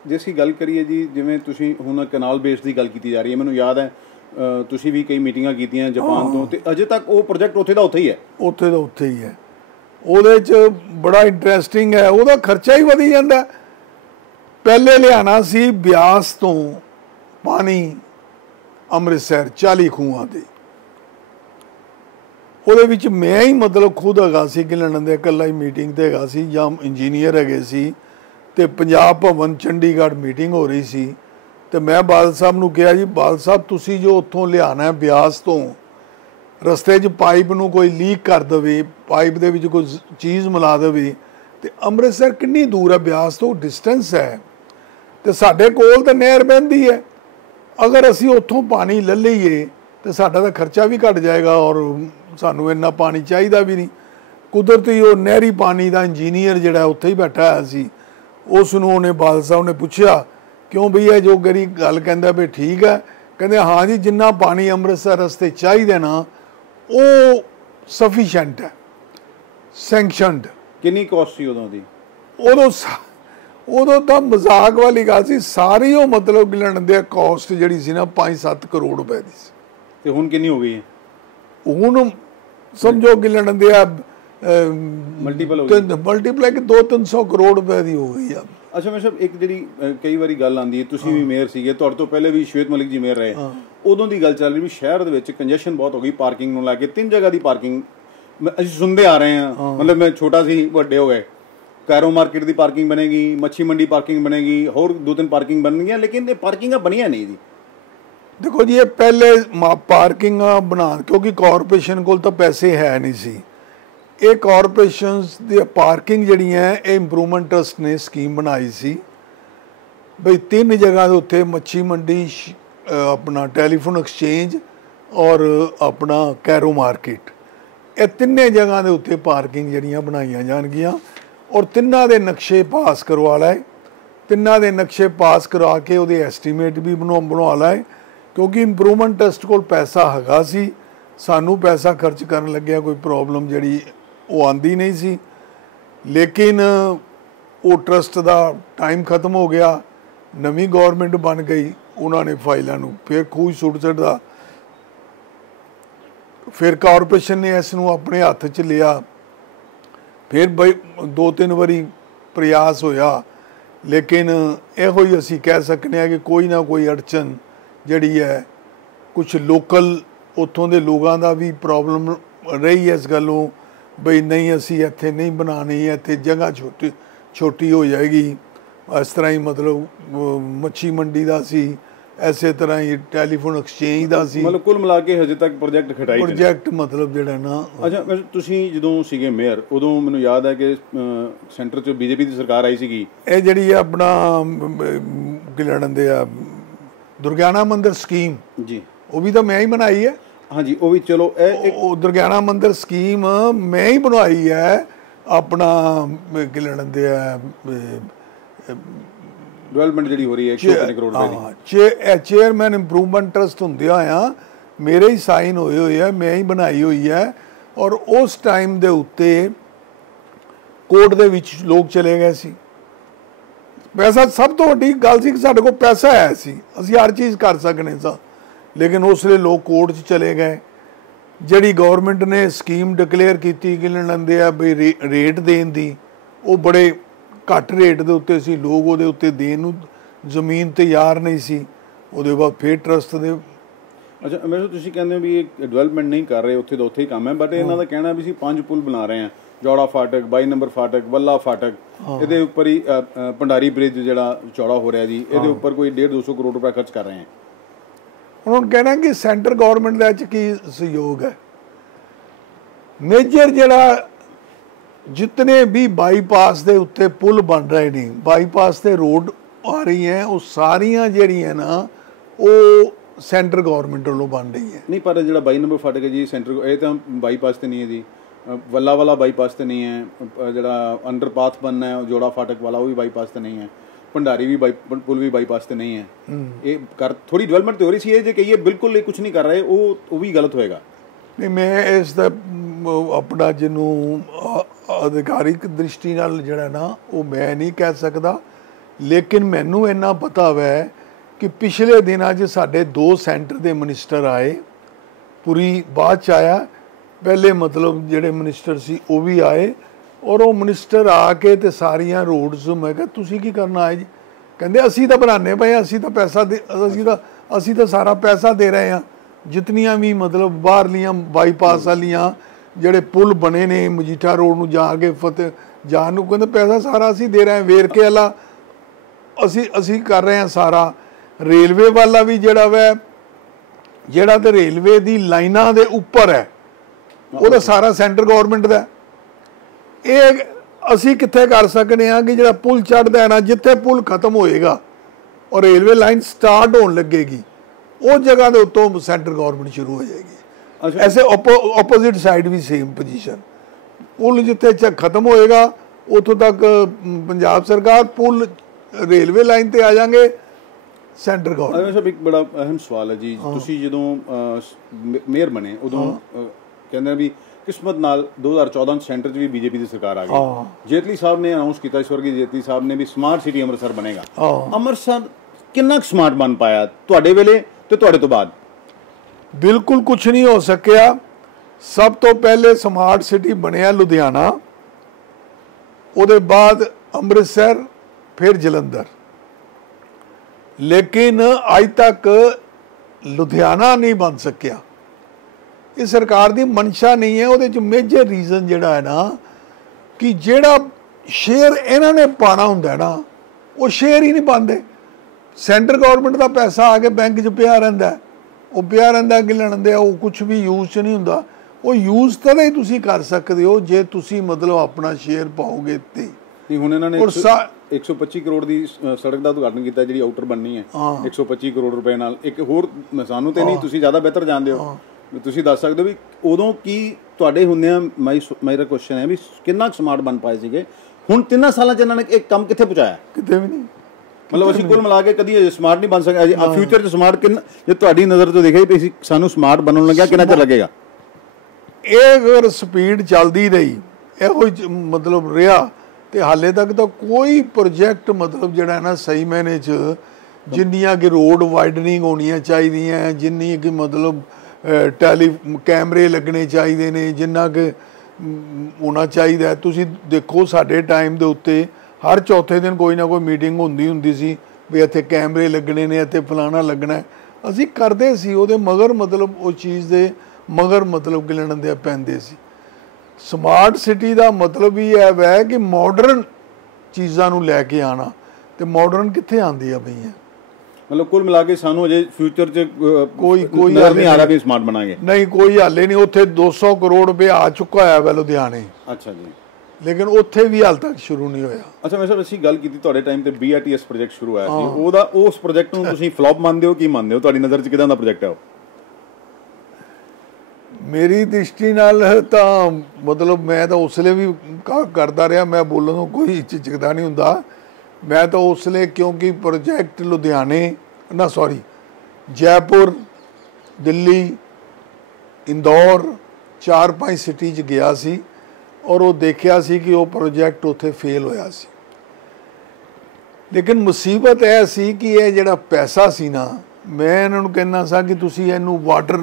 ਜੇ ਅਸੀਂ ਗੱਲ ਕਰੀਏ ਜੀ, ਜਿਵੇਂ ਤੁਸੀਂ ਹੁਣ ਕੈਨਾਲ ਬੇਸ ਦੀ ਗੱਲ ਕੀਤੀ ਜਾ ਰਹੀ ਹੈ, ਮੈਨੂੰ ਯਾਦ ਹੈ ਤੁਸੀਂ ਵੀ ਕਈ ਮੀਟਿੰਗਾਂ ਕੀਤੀਆਂ ਜਾਪਾਨ ਤੋਂ, ਤੇ ਅਜੇ ਤੱਕ ਉਹ ਪ੍ਰੋਜੈਕਟ ਉੱਥੇ ਦਾ ਉੱਥੇ ਹੀ ਹੈ। ਉੱਥੇ ਦਾ ਉੱਥੇ ਹੀ ਹੈ। ਉਹਦੇ 'ਚ ਬੜਾ ਇੰਟਰਸਟਿੰਗ ਹੈ, ਉਹਦਾ ਖਰਚਾ ਹੀ ਵਧੀ ਜਾਂਦਾ। ਪਹਿਲੇ ਲਿਆਣਾ ਸੀ ਬਿਆਸ ਤੋਂ ਪਾਣੀ ਅੰਮ੍ਰਿਤਸਰ 40 ਖੂਹਾਂ ਤੇ, ਉਹਦੇ ਵਿੱਚ ਮੈਂ ਹੀ ਮਤਲਬ ਖੁਦ ਹੈਗਾ ਸੀ ਕਿ ਲੰਡਨ ਦੇ ਇਕੱਲਾ ਹੀ ਮੀਟਿੰਗ ਤੇ ਹੈਗਾ ਸੀ, ਜਾਂ ਇੰਜੀਨੀਅਰ ਹੈਗੇ ਸੀ, ਤੇ ਪੰਜਾਬ ਭਵਨ ਚੰਡੀਗੜ੍ਹ ਮੀਟਿੰਗ ਹੋ ਰਹੀ ਸੀ। ਤੇ ਮੈਂ ਬਾਦਲ ਸਾਹਿਬ ਨੂੰ ਕਿਹਾ ਜੀ ਬਾਦਲ ਸਾਹਿਬ ਤੁਸੀਂ ਜੋ ਉੱਥੋਂ ਲਿਆਣਾ ਬਿਆਸ ਤੋਂ, ਰਸਤੇ 'ਚ ਪਾਈਪ ਨੂੰ ਕੋਈ ਲੀਕ ਕਰ ਦੇਵੇ, ਪਾਈਪ ਦੇ ਵਿੱਚ ਕੋਈ ਚੀਜ਼ ਮਿਲਾ ਦੇਵੇ, ਤੇ ਅੰਮ੍ਰਿਤਸਰ ਕਿੰਨੀ ਦੂਰ ਹੈ ਬਿਆਸ ਤੋਂ, ਡਿਸਟੈਂਸ ਹੈ, ਤੇ ਸਾਡੇ ਕੋਲ ਤਾਂ ਨਹਿਰ ਬਹਿੰਦੀ ਹੈ, ਅਗਰ ਅਸੀਂ ਉੱਥੋਂ ਪਾਣੀ ਲੈ ਲਈਏ ਤਾਂ ਸਾਡਾ ਤਾਂ ਖਰਚਾ ਵੀ ਘੱਟ ਜਾਏਗਾ ਔਰ ਸਾਨੂੰ ਇੰਨਾ ਪਾਣੀ ਚਾਹੀਦਾ ਵੀ ਨਹੀਂ। ਕੁਦਰਤੀ ਉਹ ਨਹਿਰੀ ਪਾਣੀ ਦਾ ਇੰਜੀਨੀਅਰ ਜਿਹੜਾ ਉੱਥੇ ਹੀ ਬੈਠਾ ਹੋਇਆ ਸੀ, ਉਸ ਨੂੰ ਉਹਨੇ ਬਾਦਲ ਸਾਹਿਬ ਨੇ ਪੁੱਛਿਆ ਕਿਉਂ ਬਈ ਇਹ ਜੋ ਗਰੀ ਗੱਲ ਕਹਿੰਦਾ ਵੀ ਠੀਕ ਹੈ, ਕਹਿੰਦੇ ਹਾਂ ਜੀ ਜਿੰਨਾ ਪਾਣੀ ਅੰਮ੍ਰਿਤਸਰ ਰਸਤੇ ਚਾਹੀਦਾ ਨਾ ਉਹ ਸਫੀਸ਼ੀਐਂਟ ਹੈ, ਸੈਂਕਸ਼ਨਡ। ਕਿੰਨੀ ਕਾਸਟ ਸੀ ਉਦੋਂ ਦੀ? ਉਦੋਂ ਤਾਂ ਮਜ਼ਾਕ ਵਾਲੀ ਗੱਲ ਸੀ, ਸਾਰੀ ਉਹ ਮਤਲਬ ਗਿਲਣ ਦੇ ਕਾਸਟ ਜਿਹੜੀ ਸੀ ਨਾ 5-7 ਕਰੋੜ ਰੁਪਏ ਦੀ ਸੀ। ਤੇ ਹੁਣ ਕਿੰਨੀ ਹੋ ਗਈ ਹੈ? ਹੁਣ ਸਮਝੋ ਗਿਲਣ ਦੇ ਮਲਟੀਪਲ ਕਿ 200-300 ਕਰੋੜ ਰੁਪਏ ਦੀ ਹੋ ਗਈ ਆ। ਅੱਛਾ ਮੈਂ ਸਾਹਿਬ, ਇੱਕ ਜਿਹੜੀ ਕਈ ਵਾਰੀ ਗੱਲ ਆਉਂਦੀ ਹੈ, ਤੁਸੀਂ ਵੀ ਮੇਅਰ ਸੀਗੇ, ਤੁਹਾਡੇ ਤੋਂ ਪਹਿਲੇ ਵੀ ਸ਼ਵੇਤ ਮਲਿਕ ਜੀ ਮੇਅਰ ਰਹੇ, ਉਦੋਂ ਦੀ ਗੱਲ ਚੱਲ ਰਹੀ ਵੀ ਸ਼ਹਿਰ ਦੇ ਵਿੱਚ ਕੰਜੈਸ਼ਨ ਬਹੁਤ ਹੋ ਗਈ ਪਾਰਕਿੰਗ ਨੂੰ ਲੈ ਕੇ। 3 ਜਗ੍ਹਾ ਦੀ ਪਾਰਕਿੰਗ ਅਸੀਂ ਸੁਣਦੇ ਆ ਰਹੇ ਹਾਂ, ਮਤਲਬ ਮੈਂ ਛੋਟਾ ਸੀ ਵੱਡੇ ਹੋ ਗਏ, ਕੈਰੋ ਮਾਰਕੀਟ ਦੀ ਪਾਰਕਿੰਗ ਬਣੇਗੀ, ਮੱਛੀ ਮੰਡੀ ਪਾਰਕਿੰਗ ਬਣੇਗੀ, ਹੋਰ 2-3 ਪਾਰਕਿੰਗ ਬਣਨਗੀਆਂ, ਲੇਕਿਨ ਇਹ ਪਾਰਕਿੰਗਾਂ ਬਣੀਆਂ ਨਹੀਂ ਜੀ। ਦੇਖੋ ਜੀ ਇਹ ਪਹਿਲੇ ਪਾਰਕਿੰਗਾਂ ਬਣਾ, ਕਿਉਂਕਿ ਕਾਰਪੋਰੇਸ਼ਨ ਕੋਲ ਤਾਂ ਪੈਸੇ ਹੈ ਨਹੀਂ ਸੀ, ਇਹ ਕਾਰਪੋਰੇਸ਼ਨਸ ਦੀ ਪਾਰਕਿੰਗ ਜਿਹੜੀਆਂ ਇਹ ਇੰਪਰੂਵਮੈਂਟ ਟਰਸਟ ਨੇ ਸਕੀਮ ਬਣਾਈ ਸੀ ਬਈ 3 ਜਗ੍ਹਾ ਦੇ ਉੱਤੇ ਮੱਛੀ ਮੰਡੀ, ਆਪਣਾ ਟੈਲੀਫੋਨ ਐਕਸਚੇਂਜ ਔਰ ਆਪਣਾ ਕੈਰੋ ਮਾਰਕੀਟ, ਇਹ 3 ਜਗ੍ਹਾ ਦੇ ਉੱਤੇ ਪਾਰਕਿੰਗ ਜਿਹੜੀਆਂ ਬਣਾਈਆਂ ਜਾਣਗੀਆਂ। ਔਰ 3 ਦੇ ਨਕਸ਼ੇ ਪਾਸ ਕਰਵਾ ਲਏ, 3 ਦੇ ਨਕਸ਼ੇ ਪਾਸ ਕਰਵਾ ਕੇ ਉਹਦੇ ਐਸਟੀਮੇਟ ਵੀ ਬਣਵਾ ਲਏ, ਕਿਉਂਕਿ ਇੰਪਰੂਵਮੈਂਟ ਟਰਸਟ ਕੋਲ ਪੈਸਾ ਹੈਗਾ ਸੀ, ਸਾਨੂੰ ਪੈਸਾ ਖਰਚ ਕਰਨ ਲੱਗਿਆ ਕੋਈ ਪ੍ਰੋਬਲਮ ਜਿਹੜੀ ਉਹ ਆਂਦੀ ਨਹੀਂ ਸੀ। ਲੇਕਿਨ ਉਹ ਟਰਸਟ ਦਾ ਟਾਈਮ ਖਤਮ ਹੋ ਗਿਆ, ਨਵੀਂ ਗੌਰਮੈਂਟ ਬਣ ਗਈ, ਉਹਨਾਂ ਨੇ ਫਾਈਲਾਂ ਨੂੰ ਫਿਰ ਖੂਹ ਸੁੱਟ ਛੱਡਦਾ, ਫਿਰ ਕਾਰਪੋਰੇਸ਼ਨ ਨੇ ਇਸ ਨੂੰ ਆਪਣੇ ਹੱਥ 'ਚ ਲਿਆ, ਫਿਰ 2-3 ਵਾਰੀ ਪ੍ਰਯਾਸ ਹੋਇਆ, ਲੇਕਿਨ ਇਹੋ ਹੀ ਅਸੀਂ ਕਹਿ ਸਕਦੇ ਹਾਂ ਕਿ ਕੋਈ ਨਾ ਕੋਈ ਅੜਚਨ ਜਿਹੜੀ ਹੈ, ਕੁਛ ਲੋਕਲ ਉੱਥੋਂ ਦੇ ਲੋਕਾਂ ਦਾ ਵੀ ਪ੍ਰੋਬਲਮ ਰਹੀ ਇਸ ਗੱਲੋਂ ਬਈ ਨਹੀਂ ਅਸੀਂ ਇੱਥੇ ਨਹੀਂ ਬਣਾਉਣੀ, ਇੱਥੇ ਜਗ੍ਹਾ ਛੋਟੀ ਹੋ ਜਾਏਗੀ। ਇਸ ਤਰ੍ਹਾਂ ਹੀ ਮਤਲਬ ਮੱਛੀ ਮੰਡੀ ਦਾ ਸੀ, ਐਸੇ ਤਰ੍ਹਾਂ ਹੀ ਟੈਲੀਫੋਨ ਐਕਸਚੇਂਜ ਦਾ ਸੀ। ਮਤਲਬ ਕੁੱਲ ਮਿਲਾ ਕੇ ਹਜੇ ਤੱਕ ਪ੍ਰੋਜੈਕਟ ਮਤਲਬ ਜਿਹੜਾ ਨਾ। ਅੱਛਾ, ਤੁਸੀਂ ਜਦੋਂ ਸੀਗੇ ਮੇਅਰ ਉਦੋਂ ਮੈਨੂੰ ਯਾਦ ਹੈ ਕਿ ਸੈਂਟਰ 'ਚ ਬੀਜੇਪੀ ਦੀ ਸਰਕਾਰ ਆਈ ਸੀਗੀ। ਇਹ ਜਿਹੜੀ ਆਪਣਾ ਕੀ ਲੜਨਦੇ ਆ ਦੁਰਗਿਆਣਾ ਮੰਦਿਰ ਸਕੀਮ ਜੀ, ਉਹ ਵੀ ਤਾਂ ਮੈਂ ਹੀ ਬਣਾਈ ਹੈ। ਹਾਂਜੀ, ਉਹ ਵੀ ਚਲੋ ਉਹ ਦੁਰਗਿਆਣਾ ਮੰਦਿਰ ਸਕੀਮ ਮੈਂ ਹੀ ਬਣਵਾਈ ਹੈ। ਆਪਣਾ ਕੀ ਲੜਨਦੇ ਆ ਡਿਵੈਲਪਮੈਂਟ ਜਿਹੜੀ ਹੋ ਰਹੀ ਹੈ 105 ਕਰੋੜ ਰੁਪਏ ਦੀ, ਚੇਅਰਮੈਨ ਇੰਪਰੂਵਮੈਂਟ ਟਰਸਟ ਹੁੰਦੇ ਆ ਮੇਰੇ ਹੀ ਸਾਈਨ ਹੋਏ ਆ, ਮੈਂ ਹੀ ਬਣਾਈ ਹੋਈ ਹੈ। ਔਰ ਉਸ ਟਾਈਮ ਦੇ ਉੱਤੇ ਕੋਰਟ ਦੇ ਵਿੱਚ ਲੋਕ ਚਲੇ ਗਏ ਸੀ। ਪੈਸਾ ਸਭ ਤੋਂ ਵੱਡੀ ਗੱਲ ਸੀ ਕਿ ਸਾਡੇ ਕੋਲ ਪੈਸਾ ਹੈ ਸੀ, ਅਸੀਂ ਹਰ ਚੀਜ਼ ਕਰ ਸਕਨੇ ਸਾਂ, ਲੇਕਿਨ ਉਸ ਵੇਲੇ ਲੋਕ ਕੋਰਟ 'ਚ ਚਲੇ ਗਏ। ਜਿਹੜੀ ਗੌਰਮੈਂਟ ਨੇ ਸਕੀਮ ਡਿਕਲੇਅਰ ਕੀਤੀ ਕਿ ਲੈਂਦੇ ਆ ਬਈ ਰੇਟ ਦੇਣ ਦੀ, ਉਹ ਬੜੇ ਘੱਟ ਰੇਟ ਦੇ ਉੱਤੇ ਸੀ, ਲੋਕ ਉਹਦੇ ਉੱਤੇ ਦੇਣ ਨੂੰ ਜ਼ਮੀਨ ਤਿਆਰ ਨਹੀਂ ਸੀ। ਉਹਦੇ ਬਾਅਦ ਫਿਰ ਟਰਸਟ ਦੇ। ਅੱਛਾ, ਮੈਨੂੰ ਤੁਸੀਂ ਕਹਿੰਦੇ ਹੋ ਵੀ ਇਹ ਡਿਵੈਲਪਮੈਂਟ ਨਹੀਂ ਕਰ ਰਹੇ, ਉੱਥੇ ਦਾ ਉੱਥੇ ਹੀ ਕੰਮ ਹੈ, ਬਟ ਇਹਨਾਂ ਦਾ ਕਹਿਣਾ ਵੀ ਅਸੀਂ 5 ਪੁਲ ਬਣਾ ਰਹੇ ਹਾਂ, ਜੌੜਾ ਫਾਟਕ, 22 ਨੰਬਰ ਫਾਟਕ, ਵੱਲਾ ਫਾਟਕ, ਇਹਦੇ ਉੱਪਰ ਹੀ ਭੰਡਾਰੀ ਬ੍ਰਿਜ ਜਿਹੜਾ ਚੌੜਾ ਹੋ ਰਿਹਾ ਜੀ, ਇਹਦੇ ਉੱਪਰ ਕੋਈ 150-200 ਕਰੋੜ ਰੁਪਏ ਖਰਚ ਕਰ ਰਹੇ ਹਾਂ। ਹੁਣ ਕਹਿਣਾ ਕਿ ਸੈਂਟਰ ਗੌਰਮੈਂਟ ਦੇ ਵਿੱਚ ਕੀ ਸਹਿਯੋਗ ਹੈ। ਮੇਜਰ ਜਿਹੜਾ ਜਿਤਨੇ ਵੀ ਬਾਈਪਾਸ ਦੇ ਉੱਤੇ ਪੁਲ ਬਣ ਰਹੇ ਨੇ, ਬਾਈਪਾਸ ਤੇ ਰੋਡ ਆ ਰਹੀ ਹੈ, ਉਹ ਸਾਰੀਆਂ ਜਿਹੜੀਆਂ ਨਾ ਉਹ ਸੈਂਟਰ ਗੌਰਮੈਂਟ ਵੱਲੋਂ ਬਣ ਰਹੀ ਹੈ। ਨਹੀਂ, ਪਰ ਜਿਹੜਾ 22 ਨੰਬਰ ਫਾਟਕ ਹੈ ਜੀ ਸੈਂਟਰ, ਇਹ ਤਾਂ ਬਾਈਪਾਸ ਤੇ ਨਹੀਂ ਹੈ ਜੀ, ਵੱਲਾ ਵਾਲਾ ਬਾਈਪਾਸ ਤੇ ਨਹੀਂ ਹੈ, ਜਿਹੜਾ ਅੰਡਰਪਾਥ ਬਣਨਾ ਹੈ ਜੋੜਾ ਫਾਟਕ ਵਾਲਾ ਉਹ ਵੀ ਬਾਈਪਾਸ ਤੇ ਨਹੀਂ ਹੈ, ਭੰਡਾਰੀ ਵੀ ਪੁਲ ਵੀ ਬਾਈਪਾਸ ਤੇ ਨਹੀਂ ਹੈ। ਇਹ ਕਰ ਥੋੜੀ ਡਿਵੈਲਪਮੈਂਟ ਤੇ ਹੋ ਰਹੀ ਸੀ, ਇਹ ਜੇ ਕਹੀਏ ਬਿਲਕੁਲ ਇਹ ਕੁਝ ਨਹੀਂ ਕਰ ਰਹੇ ਉਹ ਵੀ ਗਲਤ ਹੋਏਗਾ। ਨਹੀਂ, ਮੈਂ ਇਸ ਦਾ ਆਪਣਾ ਜਿਹਨੂੰ ਅਧਿਕਾਰਿਕ ਦ੍ਰਿਸ਼ਟੀ ਨਾਲ ਜਿਹੜਾ ਨਾ ਉਹ ਮੈਂ ਨਹੀਂ ਕਹਿ ਸਕਦਾ, ਲੇਕਿਨ ਮੈਨੂੰ ਇੰਨਾ ਪਤਾ ਵੈ ਕਿ ਪਿਛਲੇ ਦਿਨਾਂ 'ਚ ਸਾਡੇ 2 ਸੈਂਟਰ ਦੇ ਮਿਨਿਸਟਰ ਆਏ, ਪੂਰੀ ਬਾਅਦ 'ਚ ਆਇਆ, ਪਹਿਲੇ ਮਤਲਬ ਜਿਹੜੇ ਮਿਨਿਸਟਰ ਸੀ ਉਹ ਵੀ ਆਏ, ਔਰ ਉਹ ਮਿਨਿਸਟਰ ਆ ਕੇ ਤੇ ਸਾਰੀਆਂ ਰੋਡਸ, ਮੈਂ ਕਿਹਾ ਤੁਸੀਂ ਕੀ ਕਰਨਾ ਆਏ ਜੀ? ਕਹਿੰਦੇ ਅਸੀਂ ਤਾਂ ਬਣਾਉਂਦੇ ਪਏ, ਅਸੀਂ ਤਾਂ ਪੈਸਾ ਦੇ, ਅਸੀਂ ਤਾਂ ਸਾਰਾ ਪੈਸਾ ਦੇ ਰਹੇ ਹਾਂ। ਜਿਤਨੀਆਂ ਵੀ ਮਤਲਬ ਬਾਹਰਲੀਆਂ ਬਾਈਪਾਸ ਵਾਲੀਆਂ ਜਿਹੜੇ ਪੁਲ ਬਣੇ ਨੇ ਮਜੀਠਾ ਰੋਡ ਨੂੰ ਜਾ ਕੇ ਫਤਿਹ ਜਾਣ ਨੂੰ, ਕਹਿੰਦੇ ਪੈਸਾ ਸਾਰਾ ਅਸੀਂ ਦੇ ਰਹੇ ਹਾਂ। ਵੇਰਕੇ ਵਾਲਾ ਅਸੀਂ ਕਰ ਰਹੇ ਹਾਂ ਸਾਰਾ। ਰੇਲਵੇ ਵਾਲਾ ਵੀ ਜਿਹੜਾ ਵੈ, ਜਿਹੜਾ ਤੇ ਰੇਲਵੇ ਦੀ ਲਾਈਨਾਂ ਦੇ ਉੱਪਰ ਹੈ, ਉਹਦਾ ਸਾਰਾ ਸੈਂਟਰ ਗੌਰਮੈਂਟ ਦਾ। ਇਹ ਅਸੀਂ ਕਿੱਥੇ ਕਰ ਸਕਦੇ ਹਾਂ ਕਿ ਜਿਹੜਾ ਪੁਲ ਚੜ੍ਹਦਾ ਹੈ ਨਾ, ਜਿੱਥੇ ਪੁਲ ਖਤਮ ਹੋਏਗਾ ਔਰ ਰੇਲਵੇ ਲਾਈਨ ਸਟਾਰਟ ਹੋਣ ਲੱਗੇਗੀ, ਉਹ ਜਗ੍ਹਾ ਦੇ ਉੱਤੋਂ ਸੈਂਟਰ ਗੌਰਮੈਂਟ ਸ਼ੁਰੂ ਹੋ ਜਾਏਗੀ। ਐਸੇ ਆਪੋਜ਼ਿਟ ਸਾਈਡ ਵੀ ਸੇਮ ਪੋਜੀਸ਼ਨ, ਪੁਲ ਜਿੱਥੇ ਖਤਮ ਹੋਏਗਾ ਉੱਥੋਂ ਤੱਕ ਪੰਜਾਬ ਸਰਕਾਰ, ਪੁਲ ਰੇਲਵੇ ਲਾਈਨ ਤੇ ਆ ਜਾਣਗੇ ਸੈਂਟਰ ਗੌਰਮੈਂਟ। ਸਭ ਇੱਕ ਬੜਾ ਅਹਿਮ ਸਵਾਲ ਹੈ ਜੀ, ਤੁਸੀਂ ਜਦੋਂ ਮੇਅਰ ਬਣੇ ਉਦੋਂ ਕਹਿੰਦੇ ਵੀ ਕਿਸਮਤ ਨਾਲ 2014 ਸੈਂਟਰ 'ਚ ਵੀ ਬੀਜੇਪੀ ਦੀ ਸਰਕਾਰ ਆ ਗਈ। ਜੇਤਲੀ ਸਾਹਿਬ ਨੇ ਅਨਾਉਂਸ ਕੀਤਾ, ਸਵਰਗੀ ਜੇਤਲੀ ਸਾਹਿਬ ਨੇ ਵੀ ਸਮਾਰਟ ਸਿਟੀ ਅੰਮ੍ਰਿਤਸਰ ਬਣੇਗਾ। ਅੰਮ੍ਰਿਤਸਰ ਕਿੰਨਾ ਸਮਾਰਟ ਬਣ ਪਾਇਆ ਤੁਹਾਡੇ ਵੇਲੇ ਤੇ ਤੁਹਾਡੇ ਤੋਂ ਬਾਅਦ? ਬਿਲਕੁਲ ਕੁਝ ਨਹੀਂ ਹੋ ਸਕਿਆ। ਸਭ ਤੋਂ ਪਹਿਲੇ ਸਮਾਰਟ ਸਿਟੀ ਬਣਿਆ ਲੁਧਿਆਣਾ, ਉਹਦੇ ਬਾਅਦ ਅੰਮ੍ਰਿਤਸਰ, ਫਿਰ ਜਲੰਧਰ, ਲੇਕਿਨ ਅੱਜ ਤੱਕ ਲੁਧਿਆਣਾ ਨਹੀਂ ਬਣ ਸਕਿਆ। ਇਹ ਸਰਕਾਰ ਦੀ ਮਨਸ਼ਾ ਨਹੀਂ ਹੈ। ਉਹਦੇ 'ਚ ਮੇਜਰ ਰੀਜ਼ਨ ਜਿਹੜਾ ਹੈ ਨਾ ਕਿ ਜਿਹੜਾ ਸ਼ੇਅਰ ਇਹਨਾਂ ਨੇ ਪਾਣਾ ਹੁੰਦਾ ਨਾ, ਉਹ ਸ਼ੇਅਰ ਹੀ ਨਹੀਂ ਪਾਉਂਦੇ। ਸੈਂਟਰ ਗੌਰਮੈਂਟ ਦਾ ਪੈਸਾ ਆ ਕੇ ਬੈਂਕ 'ਚ ਪਿਆ ਰਹਿੰਦਾ, ਉਹ ਪਿਆ ਰਹਿੰਦਾ ਕਿ ਲੈਂਦੇ ਆ, ਉਹ ਕੁਝ ਵੀ ਯੂਜ਼ 'ਚ ਨਹੀਂ ਹੁੰਦਾ। ਉਹ ਯੂਜ਼ ਤਾਂ ਨਹੀਂ ਤੁਸੀਂ ਕਰ ਸਕਦੇ ਹੋ ਜੇ ਤੁਸੀਂ ਮਤਲਬ ਆਪਣਾ ਸ਼ੇਅਰ ਪਾਓਗੇ ਤੇ। ਹੁਣ ਇਹਨਾਂ ਨੇ 125 ਕਰੋੜ ਦੀ ਸੜਕ ਦਾ ਉਦਘਾਟਨ ਕੀਤਾ ਜਿਹੜੀ ਆਊਟਰ ਬਣਨੀ ਹੈ 125 ਕਰੋੜ ਰੁਪਏ ਨਾਲ। ਇੱਕ ਹੋਰ ਸਾਨੂੰ ਤੇ ਨਹੀਂ, ਤੁਸੀਂ ਜ਼ਿਆਦਾ ਬਿਹਤਰ ਜਾਣਦੇ ਹੋ, ਤੁਸੀਂ ਦੱਸ ਸਕਦੇ ਹੋ ਵੀ ਉਦੋਂ ਕੀ ਤੁਹਾਡੇ ਹੁੰਦਿਆਂ ਮੇਰਾ ਕੁਐਸਚਨ ਹੈ ਵੀ ਕਿੰਨਾ ਸਮਾਰਟ ਬਣ ਪਾਏ ਸੀਗੇ? ਹੁਣ 3 ਸਾਲਾਂ 'ਚ ਇਹਨਾਂ ਨੇ ਇੱਕ ਕੰਮ ਕਿੱਥੇ ਪਹੁੰਚਾਇਆ? ਕਿਤੇ ਵੀ ਨਹੀਂ। ਮਤਲਬ ਅਸੀਂ ਕੁੱਲ ਮਿਲਾ ਕੇ ਕਦੀ ਸਮਾਰਟ ਨਹੀਂ ਬਣ ਸਕਿਆ ਜੀ। ਫਿਊਚਰ 'ਚ ਸਮਾਰਟ ਕਿੰਨਾ, ਜੇ ਤੁਹਾਡੀ ਨਜ਼ਰ ਤੋਂ ਦੇਖਿਆ ਵੀ ਸਾਨੂੰ ਸਮਾਰਟ ਬਣਨ ਲੱਗਿਆ ਕਿੰਨਾ ਚਿਰ ਲੱਗੇਗਾ? ਇਹ ਅਗਰ ਸਪੀਡ ਚੱਲਦੀ ਰਹੀ, ਇਹੋ ਮਤਲਬ ਰਿਹਾ, ਤੇ ਹਾਲੇ ਤੱਕ ਤਾਂ ਕੋਈ ਪ੍ਰੋਜੈਕਟ ਮਤਲਬ ਜਿਹੜਾ ਨਾ ਸਹੀ ਮਾਇਨੇ 'ਚ ਜਿੰਨੀਆਂ ਕਿ ਰੋਡ ਵਾਈਡਨਿੰਗ ਹੋਣੀਆਂ ਚਾਹੀਦੀਆਂ, ਜਿੰਨੀ ਕਿ ਮਤਲਬ ਕੈਮਰੇ ਲੱਗਣੇ ਚਾਹੀਦੇ ਨੇ, ਜਿੰਨਾ ਕਿ ਹੋਣਾ ਚਾਹੀਦਾ। ਤੁਸੀਂ ਦੇਖੋ ਸਾਡੇ ਟਾਈਮ ਦੇ ਉੱਤੇ ਹਰ ਚੌਥੇ ਦਿਨ ਕੋਈ ਨਾ ਕੋਈ ਮੀਟਿੰਗ ਹੁੰਦੀ ਸੀ ਵੀ ਇੱਥੇ ਕੈਮਰੇ ਲੱਗਣੇ ਨੇ, ਇੱਥੇ ਫਲਾਣਾ ਲੱਗਣਾ। ਅਸੀਂ ਕਰਦੇ ਸੀ ਉਹਦੇ ਮਗਰ, ਮਤਲਬ ਉਹ ਚੀਜ਼ ਦੇ ਮਗਰ ਮਤਲਬ ਗਿਲਣ ਦੇ ਪੈਂਦੇ ਸੀ। ਸਮਾਰਟ ਸਿਟੀ ਦਾ ਮਤਲਬ ਹੀ ਇਹ ਹੈ ਕਿ ਮਾਡਰਨ ਚੀਜ਼ਾਂ ਨੂੰ ਲੈ ਕੇ ਆਣਾ, ਤੇ ਮਾਡਰਨ ਕਿੱਥੇ ਆਉਂਦੀਆਂ ਪਈਆਂ। मतलब कुल मिला के सानू अजे फ्यूचर च कोई नजर नहीं आ रहा भी स्मार्ट बनाएंगे। नहीं, कोई हाले नहीं। उत्थे 200 करोड़ रुपए आ चुका है लुधियाने। अच्छा जी, लेकिन उत्थे भी हाल तक शुरू नहीं होया। अच्छा मैं ਅਸੀਂ ਗੱਲ ਕੀਤੀ ਤੁਹਾਡੇ ਟਾਈਮ ਤੇ BRTS ਪ੍ਰੋਜੈਕਟ ਸ਼ੁਰੂ ਹੋਇਆ ਸੀ, ਉਹਦਾ ਉਸ ਪ੍ਰੋਜੈਕਟ ਨੂੰ ਤੁਸੀਂ ਫਲॉप ਮੰਨਦੇ ਹੋ, ਕੀ ਮੰਨਦੇ ਹੋ? ਤੁਹਾਡੀ ਨਜ਼ਰ 'ਚ ਕਿਦਾਂ ਦਾ ਪ੍ਰੋਜੈਕਟ ਹੈ ਉਹ? ਮੇਰੀ ਦ੍ਰਿਸ਼ਟੀ ਨਾਲ ਤਾਂ ਮਤਲਬ ਮੈਂ ਤਾਂ ਉਸਲੇ ਵੀ ਕਰਦਾ ਰਿਹਾ, ਮੈਂ ਬੋਲਣ ਨੂੰ ਕੋਈ ਝਿਜਕਦਾ ਨਹੀਂ ਹੁੰਦਾ। ਮੈਂ ਤਾਂ ਉਸਲੇ ਕਿਉਂਕਿ ਪ੍ਰੋਜੈਕਟ ਲੁਧਿਆਣੇ ਨਾ ਸੌਰੀ ਜੈਪੁਰ, ਦਿੱਲੀ, ਇੰਦੌਰ 4-5 ਸਿਟੀ 'ਚ ਗਿਆ ਸੀ ਔਰ ਉਹ ਦੇਖਿਆ ਸੀ ਕਿ ਉਹ ਪ੍ਰੋਜੈਕਟ ਉੱਥੇ ਫੇਲ ਹੋਇਆ ਸੀ। ਲੇਕਿਨ ਮੁਸੀਬਤ ਇਹ ਸੀ ਕਿ ਇਹ ਜਿਹੜਾ ਪੈਸਾ ਸੀ ਨਾ, ਮੈਂ ਇਹਨਾਂ ਨੂੰ ਕਹਿੰਦਾ ਸਾਂ ਕਿ ਤੁਸੀਂ ਇਹਨੂੰ ਵਾਟਰ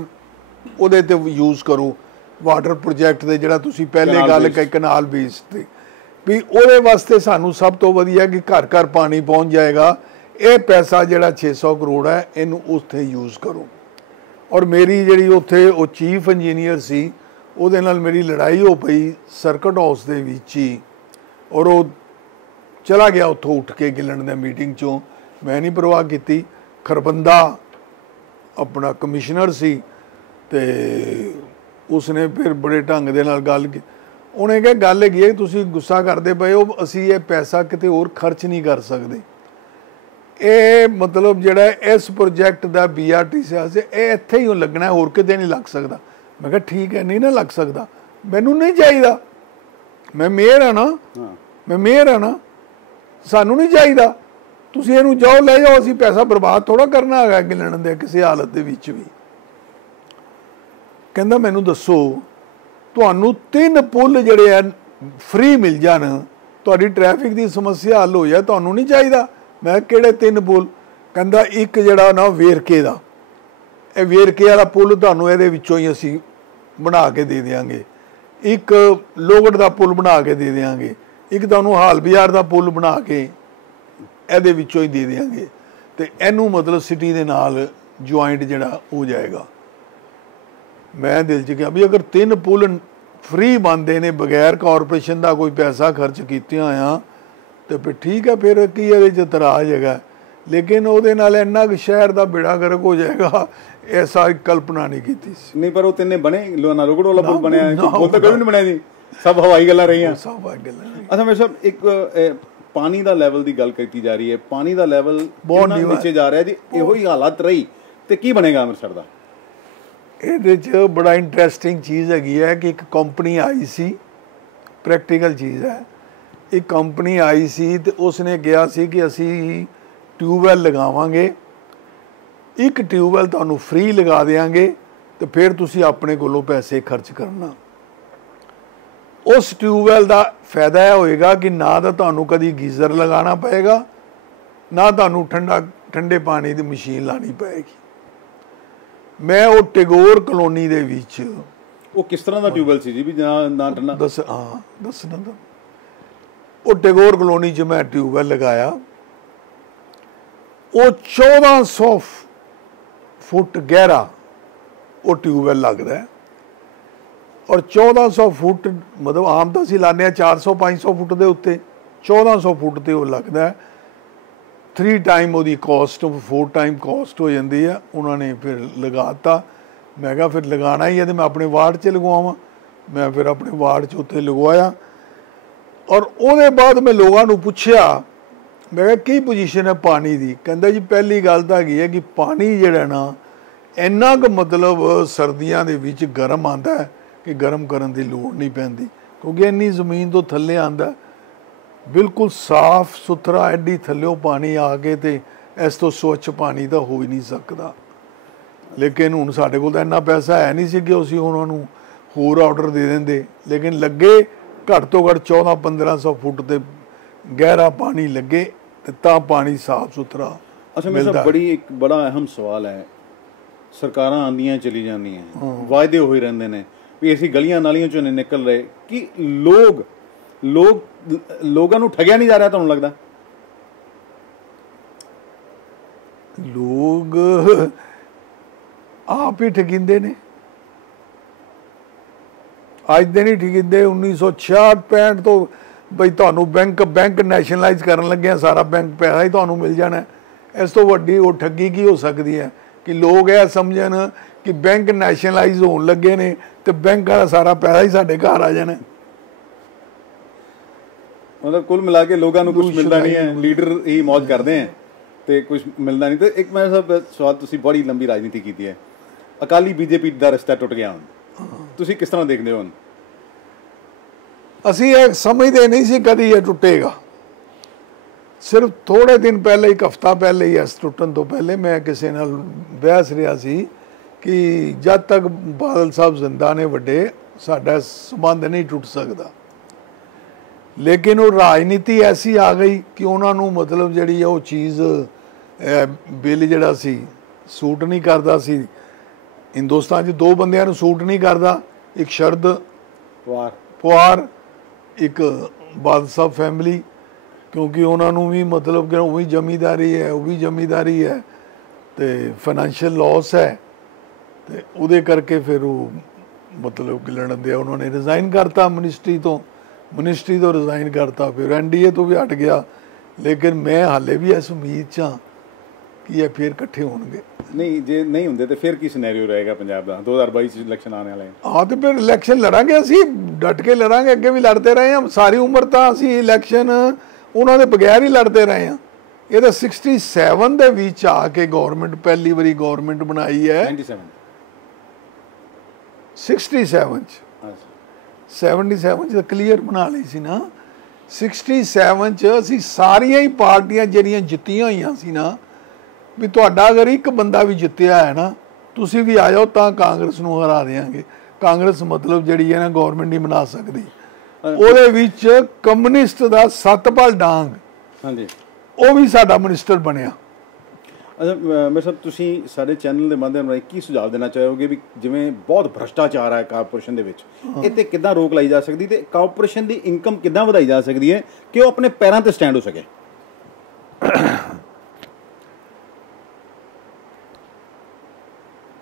ਉਹਦੇ ਤੇ ਯੂਜ਼ ਕਰੋ, ਵਾਟਰ ਪ੍ਰੋਜੈਕਟ ਦੇ ਜਿਹੜਾ ਤੁਸੀਂ ਪਹਿਲੇ ਗੱਲ ਕਹੀ ਕਨਾਲ ਬੇਸ ਤੇ, ਵੀ ਉਹਦੇ ਵਾਸਤੇ ਸਾਨੂੰ ਸਭ ਤੋਂ ਵਧੀਆ ਕਿ ਘਰ ਘਰ ਪਾਣੀ ਪਹੁੰਚ ਜਾਏਗਾ। ਇਹ ਪੈਸਾ ਜਿਹੜਾ 600 ਕਰੋੜ ਹੈ ਇਹਨੂੰ ਉੱਥੇ ਯੂਜ਼ ਕਰੋ। ਔਰ ਮੇਰੀ ਜਿਹੜੀ ਉੱਥੇ ਉਹ ਚੀਫ ਇੰਜੀਨੀਅਰ ਸੀ, ਉਹਦੇ ਨਾਲ ਮੇਰੀ ਲੜਾਈ ਹੋ ਪਈ ਸਰਕਟ ਹਾਊਸ ਦੇ ਵਿੱਚ ਹੀ, ਔਰ ਉਹ ਚਲਾ ਗਿਆ ਉੱਥੋਂ ਉੱਠ ਕੇ ਗਿਲਣ ਦੇ ਮੀਟਿੰਗ 'ਚੋਂ। ਮੈਂ ਨਹੀਂ ਪਰਵਾਹ ਕੀਤੀ। ਖਰਬੰਦਾ ਆਪਣਾ ਕਮਿਸ਼ਨਰ ਸੀ ਤੇ ਉਸਨੇ ਫਿਰ ਬੜੇ ਢੰਗ ਦੇ ਨਾਲ ਗੱਲ ਕੀਤੀ। ਉਹਨੇ ਕਿਹਾ ਗੱਲ ਹੈਗੀ ਹੈ ਤੁਸੀਂ ਗੁੱਸਾ ਕਰਦੇ ਪਏ ਹੋ, ਅਸੀਂ ਇਹ ਪੈਸਾ ਕਿਤੇ ਹੋਰ ਖਰਚ ਨਹੀਂ ਕਰ ਸਕਦੇ। ਇਹ ਮਤਲਬ ਜਿਹੜਾ ਇਸ ਪ੍ਰੋਜੈਕਟ ਦਾ BRTC ਇਹ ਇੱਥੇ ਹੀ ਲੱਗਣਾ, ਹੋਰ ਕਿਤੇ ਨਹੀਂ ਲੱਗ ਸਕਦਾ। ਮੈਂ ਕਿਹਾ ਠੀਕ ਹੈ, ਨਹੀਂ ਨਾ ਲੱਗ ਸਕਦਾ, ਮੈਨੂੰ ਨਹੀਂ ਚਾਹੀਦਾ, ਮੈਂ ਮੇਅਰ ਹਾਂ ਨਾ, ਮੈਂ ਮੇਅਰ ਹਾਂ ਨਾ, ਸਾਨੂੰ ਨਹੀਂ ਚਾਹੀਦਾ, ਤੁਸੀਂ ਇਹਨੂੰ ਜਾਓ ਲੈ ਜਾਓ, ਅਸੀਂ ਪੈਸਾ ਬਰਬਾਦ ਥੋੜ੍ਹਾ ਕਰਨਾ ਹੈਗਾ ਗਿਲਣ ਦੇ ਕਿਸੇ ਹਾਲਤ ਦੇ ਵਿੱਚ ਵੀ। ਕਹਿੰਦਾ ਮੈਨੂੰ ਦੱਸੋ, ਤੁਹਾਨੂੰ 3 ਪੁੱਲ ਜਿਹੜੇ ਆ ਫ੍ਰੀ ਮਿਲ ਜਾਣ, ਤੁਹਾਡੀ ਟ੍ਰੈਫਿਕ ਦੀ ਸਮੱਸਿਆ ਹੱਲ ਹੋ ਜਾਏ, ਤੁਹਾਨੂੰ ਨਹੀਂ ਚਾਹੀਦਾ? ਮੈਂ ਕਿਹੜੇ 3 ਪੁੱਲ? ਕਹਿੰਦਾ ਇੱਕ ਜਿਹੜਾ ਨਾ ਵੇਰਕੇ ਦਾ, ਇਹ ਵੇਰਕੇ ਵਾਲਾ ਪੁੱਲ ਤੁਹਾਨੂੰ ਇਹਦੇ ਵਿੱਚੋਂ ਹੀ ਅਸੀਂ ਬਣਾ ਕੇ ਦੇ ਦਿਆਂਗੇ, ਇੱਕ ਲੋਗੜ ਦਾ ਪੁੱਲ ਬਣਾ ਕੇ ਦੇ ਦਿਆਂਗੇ, ਇੱਕ ਤੁਹਾਨੂੰ ਹਾਲ ਬਾਜ਼ਾਰ ਦਾ ਪੁੱਲ ਬਣਾ ਕੇ ਇਹਦੇ ਵਿੱਚੋਂ ਹੀ ਦੇ ਦਿਆਂਗੇ, ਤੇ ਇਹਨੂੰ ਮਤਲਬ ਸਿਟੀ ਦੇ ਨਾਲ ਜੁਆਇੰਟ ਜਿਹੜਾ ਹੋ ਜਾਏਗਾ। ਮੈਂ ਦਿਲ 'ਚ ਕਿਹਾ ਵੀ ਅਗਰ 3 ਪੁੱਲ ਫ੍ਰੀ ਬਣਦੇ ਨੇ ਬਗੈਰ ਕਾਰਪੋਰੇਸ਼ਨ ਦਾ ਕੋਈ ਪੈਸਾ ਖਰਚ ਕੀਤਿਆਂ ਆ, ਤੇ ਫਿਰ ਠੀਕ ਹੈ, ਫਿਰ ਕੀ ਇਹਦੇ 'ਚ ਇਤਰਾਜ਼ ਹੈਗਾ। ਲੇਕਿਨ ਉਹਦੇ ਨਾਲ ਇੰਨਾ ਕੁ ਸ਼ਹਿਰ ਦਾ ਬੇੜਾ ਗਰਕ ਹੋ ਜਾਏਗਾ, ਐਸਾ ਕਲਪਨਾ ਨਹੀਂ ਕੀਤੀ ਸੀ। ਨਹੀਂ ਪਰ ਉਹ 3 ਬਣੇ, ਲੋਨਾ ਲੋਗੜ ਵਾਲਾ ਪੁੱਲ ਬਣਿਆ, ਉਹ ਤਾਂ ਕੋਈ ਨਹੀਂ ਬਣਿਆ ਜੀ, ਸਭ ਹਵਾਈ ਗੱਲਾਂ ਰਹੀਆਂ, ਸਭ ਹਵਾਈ ਗੱਲਾਂ। ਅੱਛਾ ਮੇਰੇ ਸਾਹਿਬ, ਇੱਕ ਪਾਣੀ ਦਾ ਲੈਵਲ ਦੀ ਗੱਲ ਕੀਤੀ ਜਾ ਰਹੀ ਹੈ, ਪਾਣੀ ਦਾ ਲੈਵਲ ਬਹੁਤ ਨੀਚੇ ਜਾ ਰਿਹਾ ਜੀ, ਇਹੋ ਹੀ ਹਾਲਤ ਰਹੀ ਤੇ ਕੀ ਬਣੇਗਾ ਅੰਮ੍ਰਿਤਸਰ ਦਾ? ਇਹਦੇ 'ਚ ਬੜਾ ਇੰਟਰਸਟਿੰਗ ਚੀਜ਼ ਹੈਗੀ ਹੈ ਕਿ ਇੱਕ ਕੰਪਨੀ ਆਈ ਸੀ, ਪ੍ਰੈਕਟੀਕਲ ਚੀਜ਼ ਹੈ, ਇੱਕ ਕੰਪਨੀ ਆਈ ਸੀ ਤੇ ਉਸਨੇ ਕਿਹਾ ਸੀ ਕਿ ਅਸੀਂ ਟਿਊਬਵੈੱਲ ਲਗਾਵਾਂਗੇ, ਇੱਕ ਟਿਊਬਵੈੱਲ ਤੁਹਾਨੂੰ ਫ੍ਰੀ ਲਗਾ ਦੇਵਾਂਗੇ ਤੇ ਫਿਰ ਤੁਸੀਂ ਆਪਣੇ ਕੋਲੋਂ ਪੈਸੇ ਖਰਚ ਕਰਨਾ। ਉਸ ਟਿਊਬਵੈੱਲ ਦਾ ਫਾਇਦਾ ਇਹ ਹੋਏਗਾ ਕਿ ਨਾ ਤਾਂ ਤੁਹਾਨੂੰ ਕਦੀ ਗੀਜ਼ਰ ਲਗਾਉਣਾ ਪਏਗਾ, ਨਾ ਤੁਹਾਨੂੰ ਠੰਡੇ ਪਾਣੀ ਦੀ ਮਸ਼ੀਨ ਲਾਣੀ ਪਏਗੀ। ਮੈਂ ਉਹ ਟੈਗੋਰ ਕਲੋਨੀ ਦੇ ਵਿੱਚ, ਉਹ ਕਿਸ ਤਰ੍ਹਾਂ ਦਾ ਟਿਊਬਵੈੱਲ ਸੀ ਜੀ ਵੀ ਨਾ ਠੰਡਾ ਦੱਸਣਾ ਤਾਂ, ਉਹ ਟੈਗੋਰ ਕਲੋਨੀ 'ਚ ਮੈਂ ਟਿਊਬਵੈੱਲ ਲਗਾਇਆ, ਉਹ 1400 ਫੁੱਟ ਗਹਿਰਾ ਉਹ ਟਿਊਬਵੈੱਲ ਲੱਗਦਾ ਹੈ, ਔਰ 1400 ਫੁੱਟ ਮਤਲਬ ਆਮ ਤਾਂ ਅਸੀਂ ਲਾਉਂਦੇ ਹਾਂ 400-500 ਫੁੱਟ ਦੇ ਉੱਤੇ, 1400 ਫੁੱਟ ਤੇ ਉਹ ਲੱਗਦਾ ਹੈ। 3 ਟਾਈਮ ਉਹਦੀ ਕੋਸਟ, 4 ਟਾਈਮ ਕੋਸਟ ਹੋ ਜਾਂਦੀ ਹੈ। ਉਹਨਾਂ ਨੇ ਫਿਰ ਲਗਾਤਾ। ਮੈਂ ਕਿਹਾ ਫਿਰ ਲਗਾਉਣਾ ਹੀ ਹੈ ਤੇ ਮੈਂ ਆਪਣੇ ਵਾਰਡ 'ਚ ਲਗਵਾਵਾਂ। ਮੈਂ ਫਿਰ ਆਪਣੇ ਵਾਰਡ 'ਚ ਉੱਥੇ ਲਗਵਾਇਆ, ਔਰ ਉਹਦੇ ਬਾਅਦ ਮੈਂ ਲੋਕਾਂ ਨੂੰ ਪੁੱਛਿਆ, ਮੈਂ ਕਿਹਾ ਕੀ ਪੋਜੀਸ਼ਨ ਹੈ ਪਾਣੀ ਦੀ? ਕਹਿੰਦਾ ਜੀ ਪਹਿਲੀ ਗੱਲ ਤਾਂ ਹੈਗੀ ਹੈ ਕਿ ਪਾਣੀ ਜਿਹੜਾ ਨਾ ਇੰਨਾ ਕੁ ਮਤਲਬ ਸਰਦੀਆਂ ਦੇ ਵਿੱਚ ਗਰਮ ਆਉਂਦਾ ਹੈ ਕਿ ਗਰਮ ਕਰਨ ਦੀ ਲੋੜ ਨਹੀਂ ਪੈਂਦੀ, ਕਿਉਂਕਿ ਇੰਨੀ ਜ਼ਮੀਨ ਤੋਂ ਥੱਲੇ ਆਉਂਦਾ, ਬਿਲਕੁਲ ਸਾਫ਼ ਸੁਥਰਾ, ਐਡੀ ਥੱਲਿਓਂ ਪਾਣੀ ਆ ਕੇ, ਤੇ ਇਸ ਤੋਂ ਸਵੱਛ ਪਾਣੀ ਤਾਂ ਹੋ ਹੀ ਨਹੀਂ ਸਕਦਾ। ਲੇਕਿਨ ਹੁਣ ਸਾਡੇ ਕੋਲ ਤਾਂ ਇੰਨਾ ਪੈਸਾ ਹੈ ਨਹੀਂ ਸੀ ਕਿ ਅਸੀਂ ਉਹਨਾਂ ਨੂੰ ਹੋਰ ਆਰਡਰ ਦੇ ਦਿੰਦੇ, ਲੇਕਿਨ ਲੱਗੇ ਘੱਟ ਤੋਂ ਘੱਟ 1400-1500 ਫੁੱਟ ਤੇ ਗਹਿਰਾ ਪਾਣੀ ਲੱਗੇ ਤੇ ਤਾਂ ਪਾਣੀ ਸਾਫ਼ ਸੁਥਰਾ। ਅੱਛਾ ਮੇਰੇ ਸਾਹਿਬ, ਇੱਕ ਬੜਾ ਅਹਿਮ ਸਵਾਲ ਹੈ, ਸਰਕਾਰਾਂ ਆਉਂਦੀਆਂ ਚਲੀ ਜਾਂਦੀਆਂ, ਵਾਅਦੇ ਹੋਏ ਰਹਿੰਦੇ ਨੇ ਵੀ ਅਸੀਂ ਗਲੀਆਂ ਨਾਲੀਆਂ 'ਚੋਂ ਨਹੀਂ ਨਿਕਲ ਰਹੇ, ਕਿ ਲੋਕਾਂ ਨੂੰ ਠੱਗਿਆ ਨਹੀਂ ਜਾ ਰਿਹਾ? ਤੁਹਾਨੂੰ ਲੱਗਦਾ ਲੋਕ ਆਪ ਹੀ ਠਗਿੰਦੇ ਨੇ? ਅੱਜ ਦੇ ਨਹੀਂ ਖਰੀਦੇ 1966 ਤੋਂ ਬਈ ਤੁਹਾਨੂੰ ਬੈਂਕ ਨੈਸ਼ਨਲਾਈਜ਼ ਕਰਨ ਲੱਗਿਆ, ਸਾਰਾ ਬੈਂਕ ਪੈਸਾ ਹੀ ਤੁਹਾਨੂੰ ਮਿਲ ਜਾਣਾ। ਇਸ ਤੋਂ ਵੱਡੀ ਉਹ ਠੱਗੀ ਕੀ ਹੋ ਸਕਦੀ ਹੈ ਕਿ ਲੋਕ ਇਹ ਸਮਝਣ ਕਿ ਬੈਂਕ ਨੈਸ਼ਨਲਾਈਜ਼ ਹੋਣ ਲੱਗੇ ਨੇ ਤੇ ਬੈਂਕਾਂ ਦਾ ਸਾਰਾ ਪੈਸਾ ਹੀ ਸਾਡੇ ਘਰ ਆ ਜਾਣਾ। मतलब कुल मिला के लोगों को कुछ मिलता नहीं है, लीडर ही मौज करते हैं तो कुछ मिलता नहीं। तो एक मैं सब सवाल, तुसी बड़ी लंबी राजनीति की है, अकाली बीजेपी का रिश्ता टुट गया हुण, तुसी किस तरह देखते हो हुण? ਅਸੀਂ ਇਹ ਸਮਝਦੇ ਨਹੀਂ ਸੀ ਕਦੀ ਇਹ ਟੁੱਟੇਗਾ। ਸਿਰਫ ਥੋੜੇ ਦਿਨ ਪਹਿਲੇ, ਇੱਕ ਹਫਤਾ ਪਹਿਲੇ ਹੀ ਇਸ ਟੁੱਟਣ ਤੋਂ ਪਹਿਲੇ ਮੈਂ ਕਿਸੇ ਨਾਲ ਬਹਿਸ ਰਿਹਾ ਸੀ ਕਿ ਜਦ ਤੱਕ ਬਾਦਲ ਸਾਹਿਬ ਜ਼ਿੰਦਾ ਨੇ ਵੱਡੇ, ਸਾਡਾ ਸੰਬੰਧ ਨਹੀਂ ਟੁੱਟ ਸਕਦਾ। ਲੇਕਿਨ ਉਹ ਰਾਜਨੀਤੀ ਐਸੀ ਆ ਗਈ ਕਿ ਉਹਨਾਂ ਨੂੰ ਮਤਲਬ ਜਿਹੜੀ ਉਹ ਚੀਜ਼ ਬਿੱਲ ਜਿਹੜਾ ਸੀ ਸੂਟ ਨਹੀਂ ਕਰਦਾ ਸੀ। ਹਿੰਦੁਸਤਾਨ 'ਚ ਦੋ ਬੰਦਿਆਂ ਨੂੰ ਸੂਟ ਨਹੀਂ ਕਰਦਾ, ਇੱਕ ਸ਼ਰਦ ਪਵਾਰ, ਇੱਕ ਬਾਦਲ ਸਾਹਿਬ ਫੈਮਿਲੀ, ਕਿਉਂਕਿ ਉਹਨਾਂ ਨੂੰ ਵੀ ਮਤਲਬ ਕਿ ਉਹ ਵੀ ਜ਼ਮੀਂਦਾਰੀ ਹੈ, ਉਹ ਵੀ ਜ਼ਮੀਂਦਾਰੀ ਹੈ ਅਤੇ ਫਾਈਨੈਂਸ਼ੀਅਲ ਲਾਸ ਹੈ। ਅਤੇ ਉਹਦੇ ਕਰਕੇ ਫਿਰ ਉਹ ਮਤਲਬ ਕਿ ਲੜਨ ਦਿਆ ਉਹਨਾਂ ਨੇ ਰਿਜ਼ਾਈਨ ਕਰਤਾ ਮਿਨਿਸਟਰੀ ਤੋਂ ਰਿਜ਼ਾਈਨ ਕਰਤਾ, ਫਿਰ NDA ਤੋਂ ਵੀ ਹਟ ਗਿਆ। ਲੇਕਿਨ ਮੈਂ ਹਾਲੇ ਵੀ ਇਸ ਉਮੀਦ 'ਚ ਹਾਂ ਕਿ ਇਹ ਫਿਰ ਇਕੱਠੇ ਹੋਣਗੇ। ਨਹੀਂ, ਜੇ ਨਹੀਂ ਹੁੰਦੇ ਤਾਂ ਫਿਰ ਕੀ ਸਿਨੈਰੀਓ ਰਹੇਗਾ ਪੰਜਾਬ ਦਾ? 2022 ਚ ਇਲੈਕਸ਼ਨ ਆਉਣ ਵਾਲੇ। ਹਾਂ, ਤੇ ਫਿਰ ਇਲੈਕਸ਼ਨ ਲੜਾਂਗੇ, ਅਸੀਂ ਡਟ ਕੇ ਲੜਾਂਗੇ। ਅੱਗੇ ਵੀ ਲੜਦੇ ਰਹੇ ਹਾਂ ਸਾਰੀ ਉਮਰ, ਤਾਂ ਅਸੀਂ ਇਲੈਕਸ਼ਨ ਉਹਨਾਂ ਦੇ ਬਗੈਰ ਹੀ ਲੜਦੇ ਰਹੇ ਹਾਂ। ਇਹ ਤਾਂ 67 ਦੇ ਵਿੱਚ ਆ ਕੇ ਗੌਰਮੈਂਟ ਪਹਿਲੀ ਵਾਰੀ ਗੌਰਮੈਂਟ ਬਣਾਈ ਹੈ। 67 'ਚ ਕਲੀਅਰ ਬਣਾ ਲਈ ਸੀ ਨਾ। 67 'ਚ ਅਸੀਂ ਸਾਰੀਆਂ ਹੀ ਪਾਰਟੀਆਂ ਜਿਹੜੀਆਂ ਜਿੱਤੀਆਂ ਹੋਈਆਂ ਸੀ ਨਾ, ਵੀ ਤੁਹਾਡਾ ਅਗਰ ਇੱਕ ਬੰਦਾ ਵੀ ਜਿੱਤਿਆ ਹੈ ਨਾ, ਤੁਸੀਂ ਵੀ ਆ ਜਾਓ ਤਾਂ ਕਾਂਗਰਸ ਨੂੰ ਹਰਾ ਦੇਵਾਂਗੇ। ਕਾਂਗਰਸ ਮਤਲਬ ਜਿਹੜੀ ਹੈ ਨਾ ਗੌਰਮੈਂਟ ਨਹੀਂ ਬਣਾ ਸਕਦੀ। ਉਹਦੇ ਵਿੱਚ ਕਮਿਊਨਿਸਟ ਦਾ ਸਤਪਾਲ ਡਾਂਗ, ਹਾਂਜੀ, ਉਹ ਵੀ ਸਾਡਾ ਮਿਨਿਸਟਰ ਬਣਿਆ। ਅੱਛਾ ਮੇਰੇ ਸਾਹਿਬ, ਤੁਸੀਂ ਸਾਡੇ ਚੈਨਲ ਦੇ ਮਾਧਿਅਮ ਰਾਹੀਂ ਕੀ ਸੁਝਾਅ ਦੇਣਾ ਚਾਹੋਗੇ ਵੀ ਜਿਵੇਂ ਬਹੁਤ ਭ੍ਰਸ਼ਟਾਚਾਰ ਹੈ ਕਾਰਪੋਰੇਸ਼ਨ ਦੇ ਵਿੱਚ, ਇਹ 'ਤੇ ਕਿੱਦਾਂ ਰੋਕ ਲਾਈ ਜਾ ਸਕਦੀ ਤੇ ਕਾਰਪੋਰੇਸ਼ਨ ਦੀ ਇਨਕਮ ਕਿੱਦਾਂ ਵਧਾਈ ਜਾ ਸਕਦੀ ਹੈ ਕਿ ਉਹ ਆਪਣੇ ਪੈਰਾਂ 'ਤੇ ਸਟੈਂਡ ਹੋ ਸਕੇ?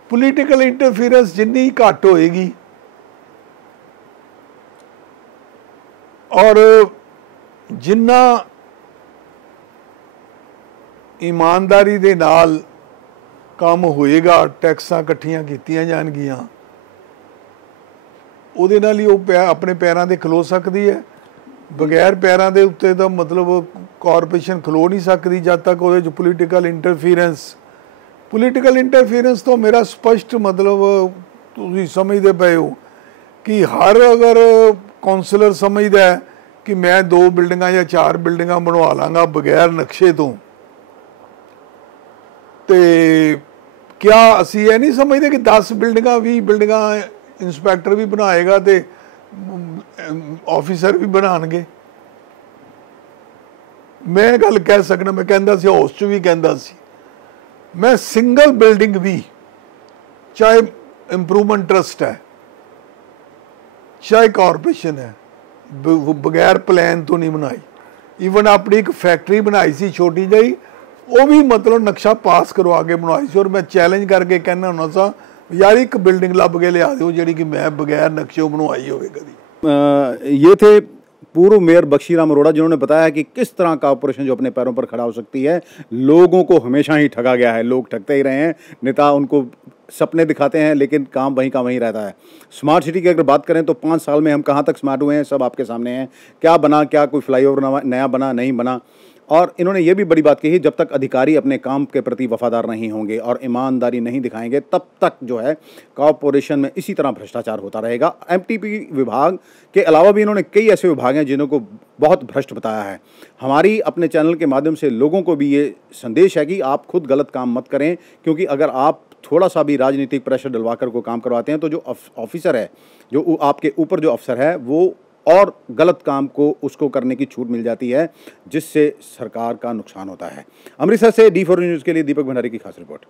ਪੋਲੀਟੀਕਲ ਇੰਟਰਫੀਰੈਂਸ ਜਿੰਨੀ ਘੱਟ ਹੋਏਗੀ ਔਰ ਜਿੰਨਾ ਈਮਾਨਦਾਰੀ ਦੇ ਨਾਲ ਕੰਮ ਹੋਏਗਾ, ਟੈਕਸਾਂ ਇਕੱਠੀਆਂ ਕੀਤੀਆਂ ਜਾਣਗੀਆਂ, ਉਹਦੇ ਨਾਲ ਹੀ ਉਹ ਆਪਣੇ ਪੈਰਾਂ 'ਤੇ ਖਲੋ ਸਕਦੀ ਹੈ। ਬਗੈਰ ਪੈਰਾਂ ਦੇ ਉੱਤੇ ਤਾਂ ਮਤਲਬ ਕਾਰਪੋਰੇਸ਼ਨ ਖਲੋ ਨਹੀਂ ਸਕਦੀ ਜਦ ਤੱਕ ਉਹਦੇ 'ਚ ਪੋਲੀਟੀਕਲ ਇੰਟਰਫੀਰੈਂਸ ਤੋਂ ਮੇਰਾ ਸਪਸ਼ਟ ਮਤਲਬ ਤੁਸੀਂ ਸਮਝਦੇ ਪਏ ਹੋ ਕਿ ਅਗਰ ਕੌਂਸਲਰ ਸਮਝਦਾ ਕਿ ਮੈਂ 2 ਬਿਲਡਿੰਗਾਂ ਜਾਂ 4 ਬਿਲਡਿੰਗਾਂ ਬਣਵਾ ਲਾਂਗਾ ਬਗੈਰ ਨਕਸ਼ੇ ਤੋਂ, ਤੇ ਕਿਆ ਅਸੀਂ ਇਹ ਨਹੀਂ ਸਮਝਦੇ ਕਿ 10 ਬਿਲਡਿੰਗਾਂ 20 ਬਿਲਡਿੰਗਾਂ ਇੰਸਪੈਕਟਰ ਵੀ ਬਣਾਏਗਾ ਤੇ ਆਫਿਸਰ ਵੀ ਬਣਾਉਣਗੇ? ਮੈਂ ਗੱਲ ਕਹਿ ਸਕਦਾ, ਮੈਂ ਕਹਿੰਦਾ ਸੀ ਹਾਊਸ 'ਚ ਵੀ ਕਹਿੰਦਾ ਸੀ, ਮੈਂ ਸਿੰਗਲ ਬਿਲਡਿੰਗ ਵੀ, ਚਾਹੇ ਇੰਪਰੂਵਮੈਂਟ ਟਰਸਟ ਹੈ ਚਾਹੇ ਕਾਰਪੋਰੇਸ਼ਨ ਹੈ, ਬਗੈਰ ਪਲਾਨ ਤੋਂ ਨਹੀਂ ਬਣਾਈ। ਈਵਨ ਆਪਣੀ ਇੱਕ ਫੈਕਟਰੀ ਬਣਾਈ ਸੀ ਛੋਟੀ ਜਿਹੀ, ਉਹ ਵੀ ਮਤਲਬ ਨਕਸ਼ਾ ਪਾਸ ਕਰਵਾ ਕੇ ਬਣਵਾਈ ਸੀ। ਔਰ ਮੈਂ ਚੈਲੰਜ ਕਰਕੇ ਕਹਿੰਦਾ ਹੁੰਦਾ ਸਾਂ यार एक बिल्डिंग लब के लिया दो जी कि मैं बगैर नक्शे बनवाई हो कभी। ये थे पूर्व मेयर बख्शी राम अरोड़ा जिन्होंने बताया कि किस तरह कॉरपोरेशन जो अपने पैरों पर खड़ा हो सकती है। लोगों को हमेशा ही ठगा गया है, लोग ठगते ही रहे हैं, नेता उनको सपने दिखाते हैं लेकिन काम वहीं का वहीं रहता है। स्मार्ट सिटी की अगर बात करें तो 5 साल में हम कहाँ तक स्मार्ट हुए हैं सब आपके सामने हैं। क्या बना, क्या कोई फ्लाईओवर नया बना, नहीं बना। और इन्होंने ये भी बड़ी बात कही, जब तक अधिकारी अपने काम के प्रति वफादार नहीं होंगे और ईमानदारी नहीं दिखाएंगे तब तक जो है कॉरपोरेशन में इसी तरह भ्रष्टाचार होता रहेगा। एमटीपी विभाग के अलावा भी इन्होंने कई ऐसे विभाग हैं जिन्हों को बहुत भ्रष्ट बताया है। हमारी अपने चैनल के माध्यम से लोगों को भी ये संदेश है कि आप खुद गलत काम मत करें, क्योंकि अगर आप थोड़ा सा भी राजनीतिक प्रेशर डलवा कर को काम करवाते हैं तो जो ऑफिसर है, जो आपके ऊपर जो अफसर है, वो और गलत काम को उसको करने की छूट मिल जाती है, जिससे सरकार का नुकसान होता है। अमृतसर से D4 न्यूज़ के लिए दीपक भंडारी की खास रिपोर्ट।